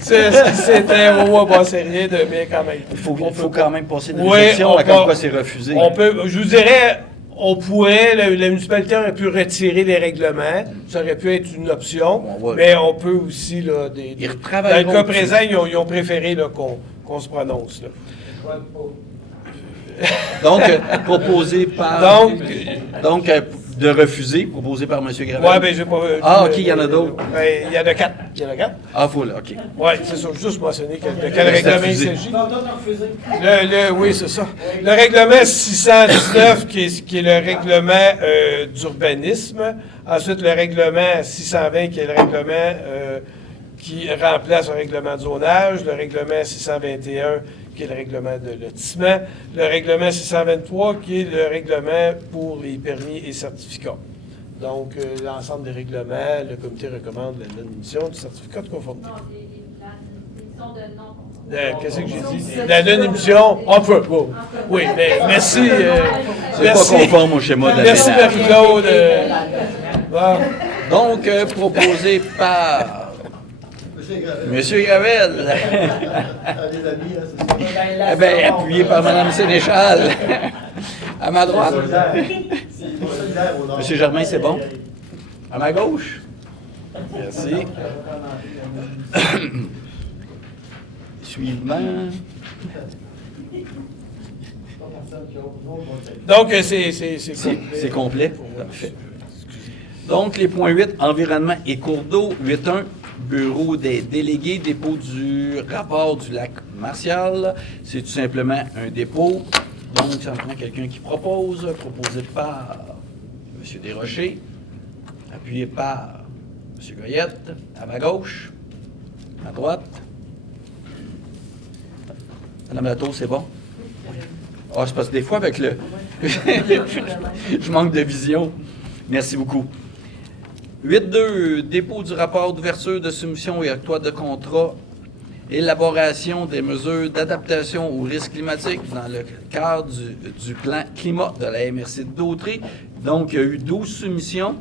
C'est rien de bien quand même. Il faut quand même passer une Oui, réflexion à comme quoi c'est refusé. Je vous dirais, la municipalité aurait pu retirer les règlements, ça aurait pu être une option, mais on peut aussi, là, dans le cas présent, ils ont préféré là, qu'on se prononce. Là. Donc, proposé par... Donc, de refuser, proposé par M. Gravel. Oui, bien, j'ai pas... OK, il y en a d'autres. Il y en a 4. Ah, faut là, OK. Oui, c'est ça. Juste mentionner de quel règlement il s'agit. Oui, c'est ça. Le règlement 619, qui est le règlement d'urbanisme. Ensuite, le règlement 620, qui est le règlement qui remplace le règlement de zonage. Le règlement 621, qui est le règlement de lotissement. Le règlement 623, qui est le règlement pour les permis et certificats. Donc, l'ensemble des règlements, le comité recommande la non-émission du certificat de conformité. Non, l'émission de non. Qu'est-ce que j'ai dit? La non-émission, on peut. Oui, mais merci. C'est pas conforme au schéma de la Merci, Marie-Claude. Donc, proposé par Monsieur Gravel. Les amis, c'est ça. Eh bien, appuyé par Mme Sénéchal. À ma droite. Monsieur Germain, c'est bon? À ma gauche. Merci. Suivant. Donc, c'est complet. Parfait. Donc, les points 8, environnement et cours d'eau. 8.1, bureau des délégués, dépôt du rapport du lac Martial. C'est tout simplement un dépôt. Donc, ça me prend quelqu'un qui propose, proposé par M. Desrochers, appuyé par M. Goyette, à ma gauche, à ma droite. Madame Latour, c'est bon? Ah, c'est parce que des fois, avec le... je manque de vision. Merci beaucoup. 8.2, dépôt du rapport d'ouverture de soumission et octroi de contrat, élaboration des mesures d'adaptation aux risques climatiques dans le cadre du plan climat de la MRC de Dautrey. Donc, il y a eu 12 soumissions.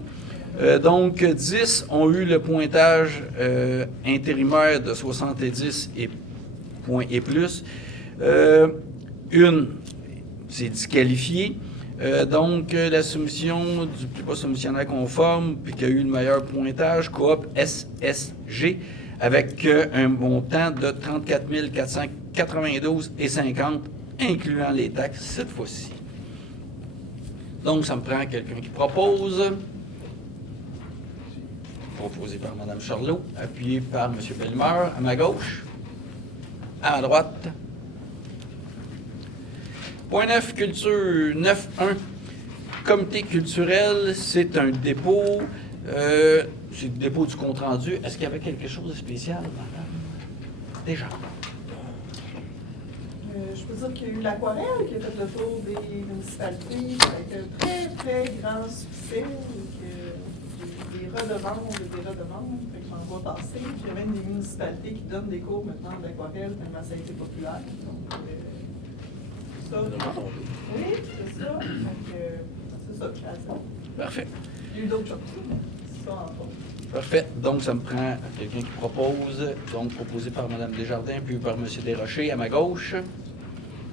Donc, 10 ont eu le pointage intérimaire de 70 points et plus. Une s'est disqualifiée. Donc, la soumission du plus bas soumissionnaire conforme, puis qui a eu le meilleur pointage, coop SSG, avec un montant de 34 492,50, incluant les taxes cette fois-ci. Donc, ça me prend quelqu'un qui propose. proposé par Mme Charlot, appuyé par M. Bellemare, à ma gauche, à ma droite. Point 9, culture 9.1. Comité culturel, c'est un dépôt. C'est le dépôt du compte-rendu. Est-ce qu'il y avait quelque chose de spécial, madame? Déjà. Je peux dire qu'il y a eu l'Aquarelle qui a fait le tour des municipalités avec un très, très grand succès. Des redevances. Fait que j'en vois passer. Puis il y a même des municipalités qui donnent des cours maintenant d'aquarelle tellement ça a été populaire. Donc, ça. Oui, c'est ça. Donc, c'est ça que j'ai à dire. Parfait. Il y a eu d'autres choses. Ça, entre autres. Parfait. Donc, ça me prend quelqu'un qui propose. Donc, proposé par Mme Desjardins, puis par M. Desrochers, à ma gauche,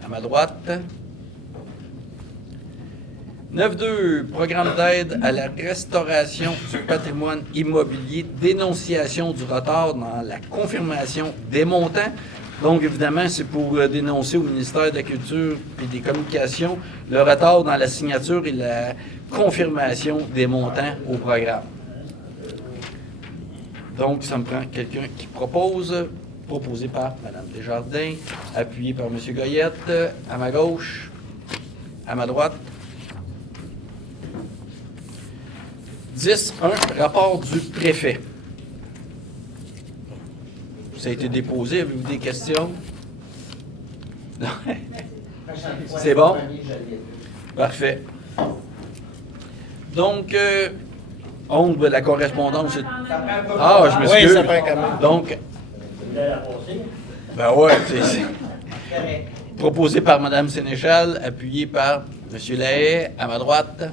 à ma droite. 9.2, programme d'aide à la restauration du patrimoine immobilier, dénonciation du retard dans la confirmation des montants. Donc, évidemment, c'est pour dénoncer au ministère de la Culture et des Communications le retard dans la signature et la confirmation des montants au programme. Donc, ça me prend quelqu'un qui propose, proposé par Mme Desjardins, appuyé par M. Goyette, à ma gauche, à ma droite. 10.1, rapport du préfet. Ça a été déposé. Avez-vous des questions? Non. C'est bon? Parfait. Donc, on de la correspondance. Ah, je m'excuse. Oui, ça prend quand même. Donc, ben ouais, c'est proposé par Mme Sénéchal, appuyé par M. Lahaye, à ma droite,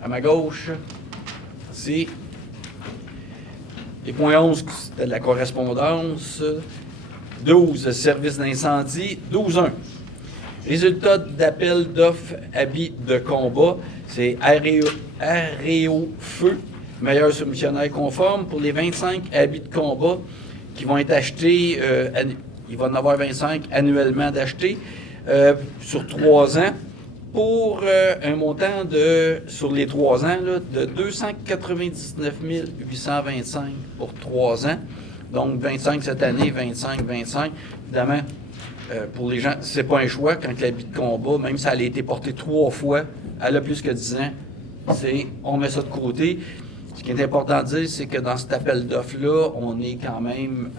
à ma gauche. C'est et point 11, c'était de la correspondance. 12, service d'incendie. 12.1, résultat d'appel d'offres habits de combat. C'est Aréo-Feu, meilleur soumissionnaire conforme pour les 25 habits de combat qui vont être achetés. Il va en avoir 25 annuellement d'achetés sur 3 ans. Pour un montant sur les 3 ans, là, de 299 825 pour 3 ans. Donc, 25 cette année, 25. Évidemment, pour les gens, c'est pas un choix quand l'habit de combat, même si elle a été portée 3 fois, elle a plus que 10 ans, on met ça de côté. Ce qui est important de dire, c'est que dans cet appel d'offres-là, on est quand même,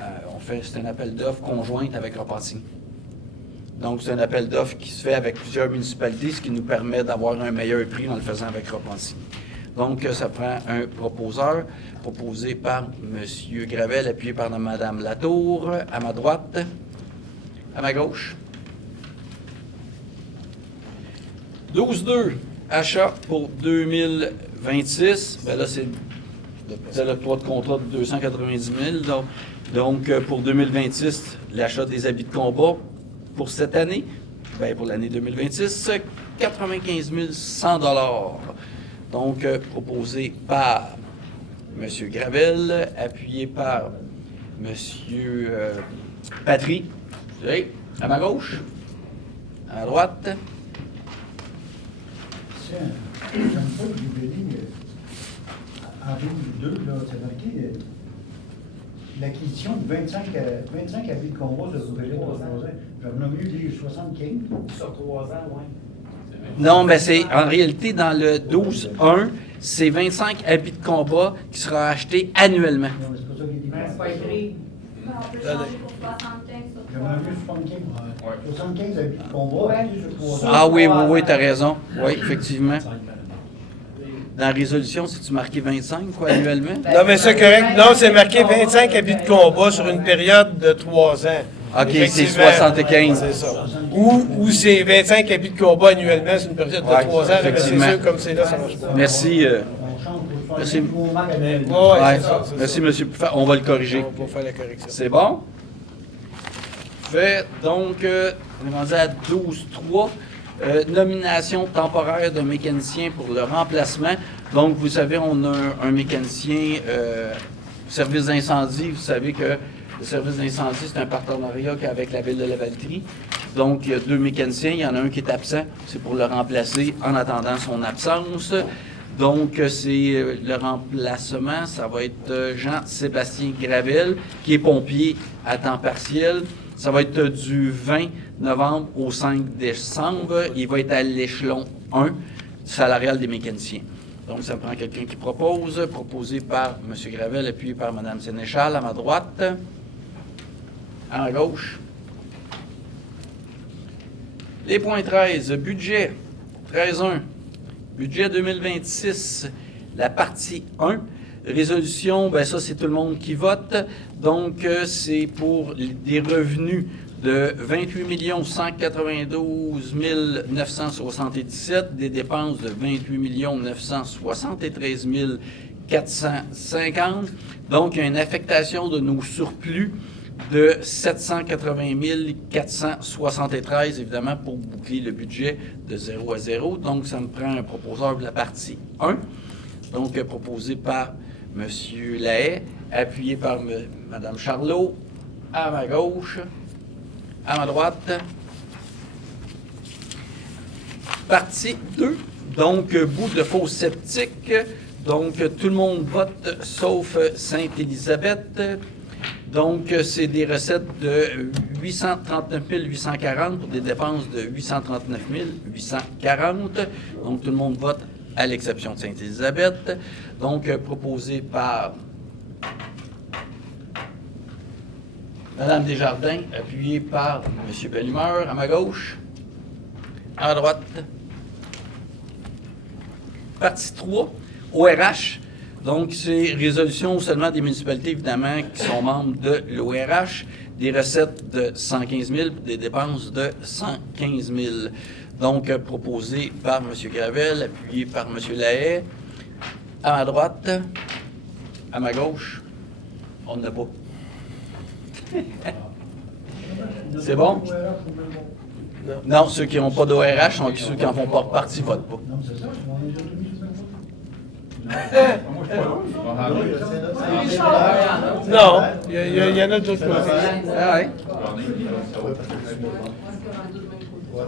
c'est un appel d'offres conjointe avec Repentigny. Donc, c'est un appel d'offres qui se fait avec plusieurs municipalités, ce qui nous permet d'avoir un meilleur prix en le faisant avec Repentigny. Donc, ça prend un proposeur, proposé par M. Gravel, appuyé par Mme Latour, à ma droite, à ma gauche. 12.2, achat pour 2026. Bien là, c'est l'octroi de contrat de 290 000. Donc, pour 2026, l'achat des habits de combat. Pour cette année, bien pour l'année 2026, 95 100 $. Donc, proposé par M. Gravel, appuyé par M. Patry, à ma gauche, à ma droite. Tiens, j'aime pas le jubilé, en 2002, là, c'est marqué l'acquisition de 25 habits de combat sur le jubilé de 3 ans. J'en ai eu des 75. Sur 3 ans, oui. Non, mais c'est en réalité dans le 12.1, c'est 25 habits de combat qui seront achetés annuellement. Non, mais c'est pas ça qu'il dit. C'est pas écrit. On peut changer pour 75 sur J'en 3 ans. ai eu 75. 75 habits de combat achetés sur 3 ans. Ah oui, tu as raison. Oui, effectivement. Dans la résolution, c'est-tu marqué 25, quoi, annuellement? Non, mais c'est correct. Non, c'est marqué 25 habits de combat sur une période de 3 ans. OK, c'est Effectivement. 75. C'est ça. Ou c'est 25 habits de combat annuellement sur une période de Ouais, 3 ans. Là, mais c'est effectivement. sûr, comme c'est là, ça marche pas. Merci. On change pour Merci. faire un nouveau manque annuel. Ouais, Ouais. c'est ça, c'est Merci, ça. M. Buffet. On va le corriger. On va faire la correction. C'est bon? Fait, donc, on est rendu à 12.3. Nomination temporaire d'un mécanicien pour le remplacement. Donc, vous savez, on a un mécanicien service d'incendie. Vous savez que le service d'incendie, c'est un partenariat avec la ville de Lavaltrie. Donc, il y a 2 mécaniciens. Il y en a un qui est absent. C'est pour le remplacer en attendant son absence. Donc, c'est le remplacement, ça va être Jean-Sébastien Gravel, qui est pompier à temps partiel. Ça va être du 20 novembre au 5 décembre. Il va être à l'échelon 1 salarial des mécaniciens. Donc, ça prend quelqu'un qui propose, proposé par M. Gravel, appuyé par Mme Sénéchal, à ma droite, à ma gauche. Les points 13, budget 13.1, budget 2026, la partie 1. Résolution, ben ça, c'est tout le monde qui vote. Donc, c'est pour des revenus de 28 192 977, des dépenses de 28 973 450. Donc, il y a une affectation de nos surplus de 780 473, évidemment, pour boucler le budget de 0 à 0. Donc, ça me prend un proposeur de la partie 1. Donc, proposé par M. Lahaye, appuyé par Mme Charlot, à ma gauche, à ma droite. Partie 2, donc bout de fosse septique. Donc, tout le monde vote sauf Sainte-Élisabeth. Donc, c'est des recettes de 839 840 pour des dépenses de 839 840. Donc, tout le monde vote à l'exception de Sainte-Élisabeth. Donc, proposé par Mme Desjardins, appuyé par M. Bellumeur, à ma gauche, à ma droite. Partie 3, ORH. Donc, c'est résolution seulement des municipalités, évidemment, qui sont membres de l'ORH, des recettes de 115 000, des dépenses de 115 000. Donc, proposé par M. Gravel, appuyé par M. Lahaye. À ma droite, à ma gauche, on n'a pas. C'est bon? Non, ceux qui n'ont pas d'ORH sont ceux qui n'en font pas partie ne votent pas. Non, c'est ça, on est tous Non, il y en a d'autres. Ah ouais.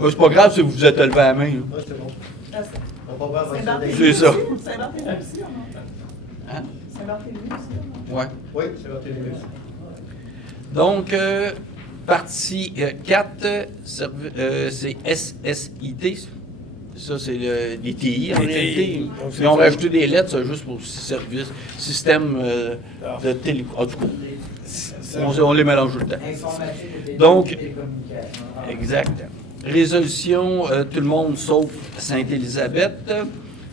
C'est pas grave si vous vous êtes levé à la main. Là. Ouais, c'est bon. C'est ça. Saint-Barthélemy aussi, Hein? Saint-Barthélemy aussi, Ouais. Oui, c'est votre télévision. Donc, partie 4, c'est SSIT. Ça, c'est les TI, en Les réalité. TI. Donc, c'est Ils ont ça. rajouté des lettres, ça, juste pour service, système de télé... En tout cas, on les mélange tout le temps. Informatique Donc, et télécommunications. Exact. Résolution, tout le monde sauf Sainte-Élisabeth.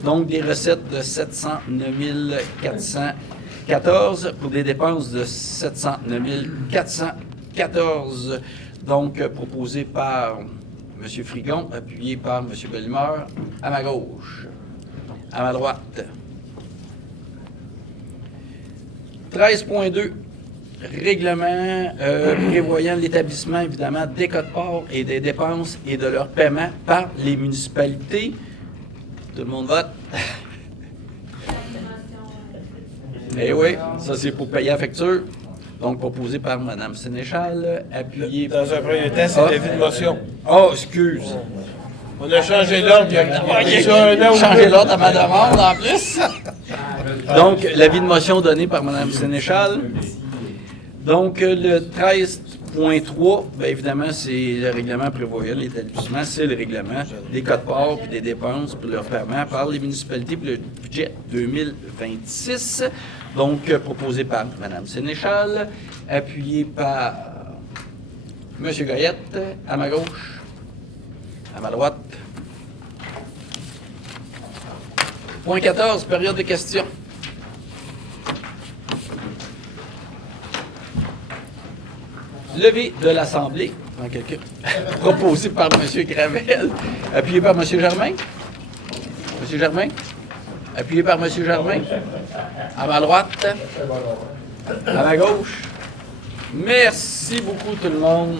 Donc, des recettes de 709 414 pour des dépenses de 709 414. Donc, proposé par M. Frigon, appuyé par M. Bellumeur, à ma gauche, à ma droite. 13.2. Règlement prévoyant l'établissement, évidemment, des codes-parts et des dépenses et de leur paiement par les municipalités. Tout le monde vote? Eh oui, ça c'est pour payer la facture. Donc, proposé par Mme Sénéchal, appuyé... Dans un premier temps, c'est l'avis de motion. Oh, excuse. On a changé l'ordre il y a déjà un an ou Changé deux. l'ordre à ma demande, en plus. Donc, l'avis de motion donné par Mme Sénéchal. Donc, le 13.3, bien évidemment, c'est le règlement prévoyant l'établissement, c'est le règlement des codes-parts et des dépenses pour leur paiement par les municipalités pour le budget 2026. Donc, proposé par Mme Sénéchal, appuyé par M. Goyette, à ma gauche, à ma droite. Point 14, période de questions. Levé de l'Assemblée, dans quelqu'un, proposé par M. Gravel, appuyé par M. Germain. M. Germain, appuyé par M. Germain. À ma droite, à ma gauche. Merci beaucoup tout le monde.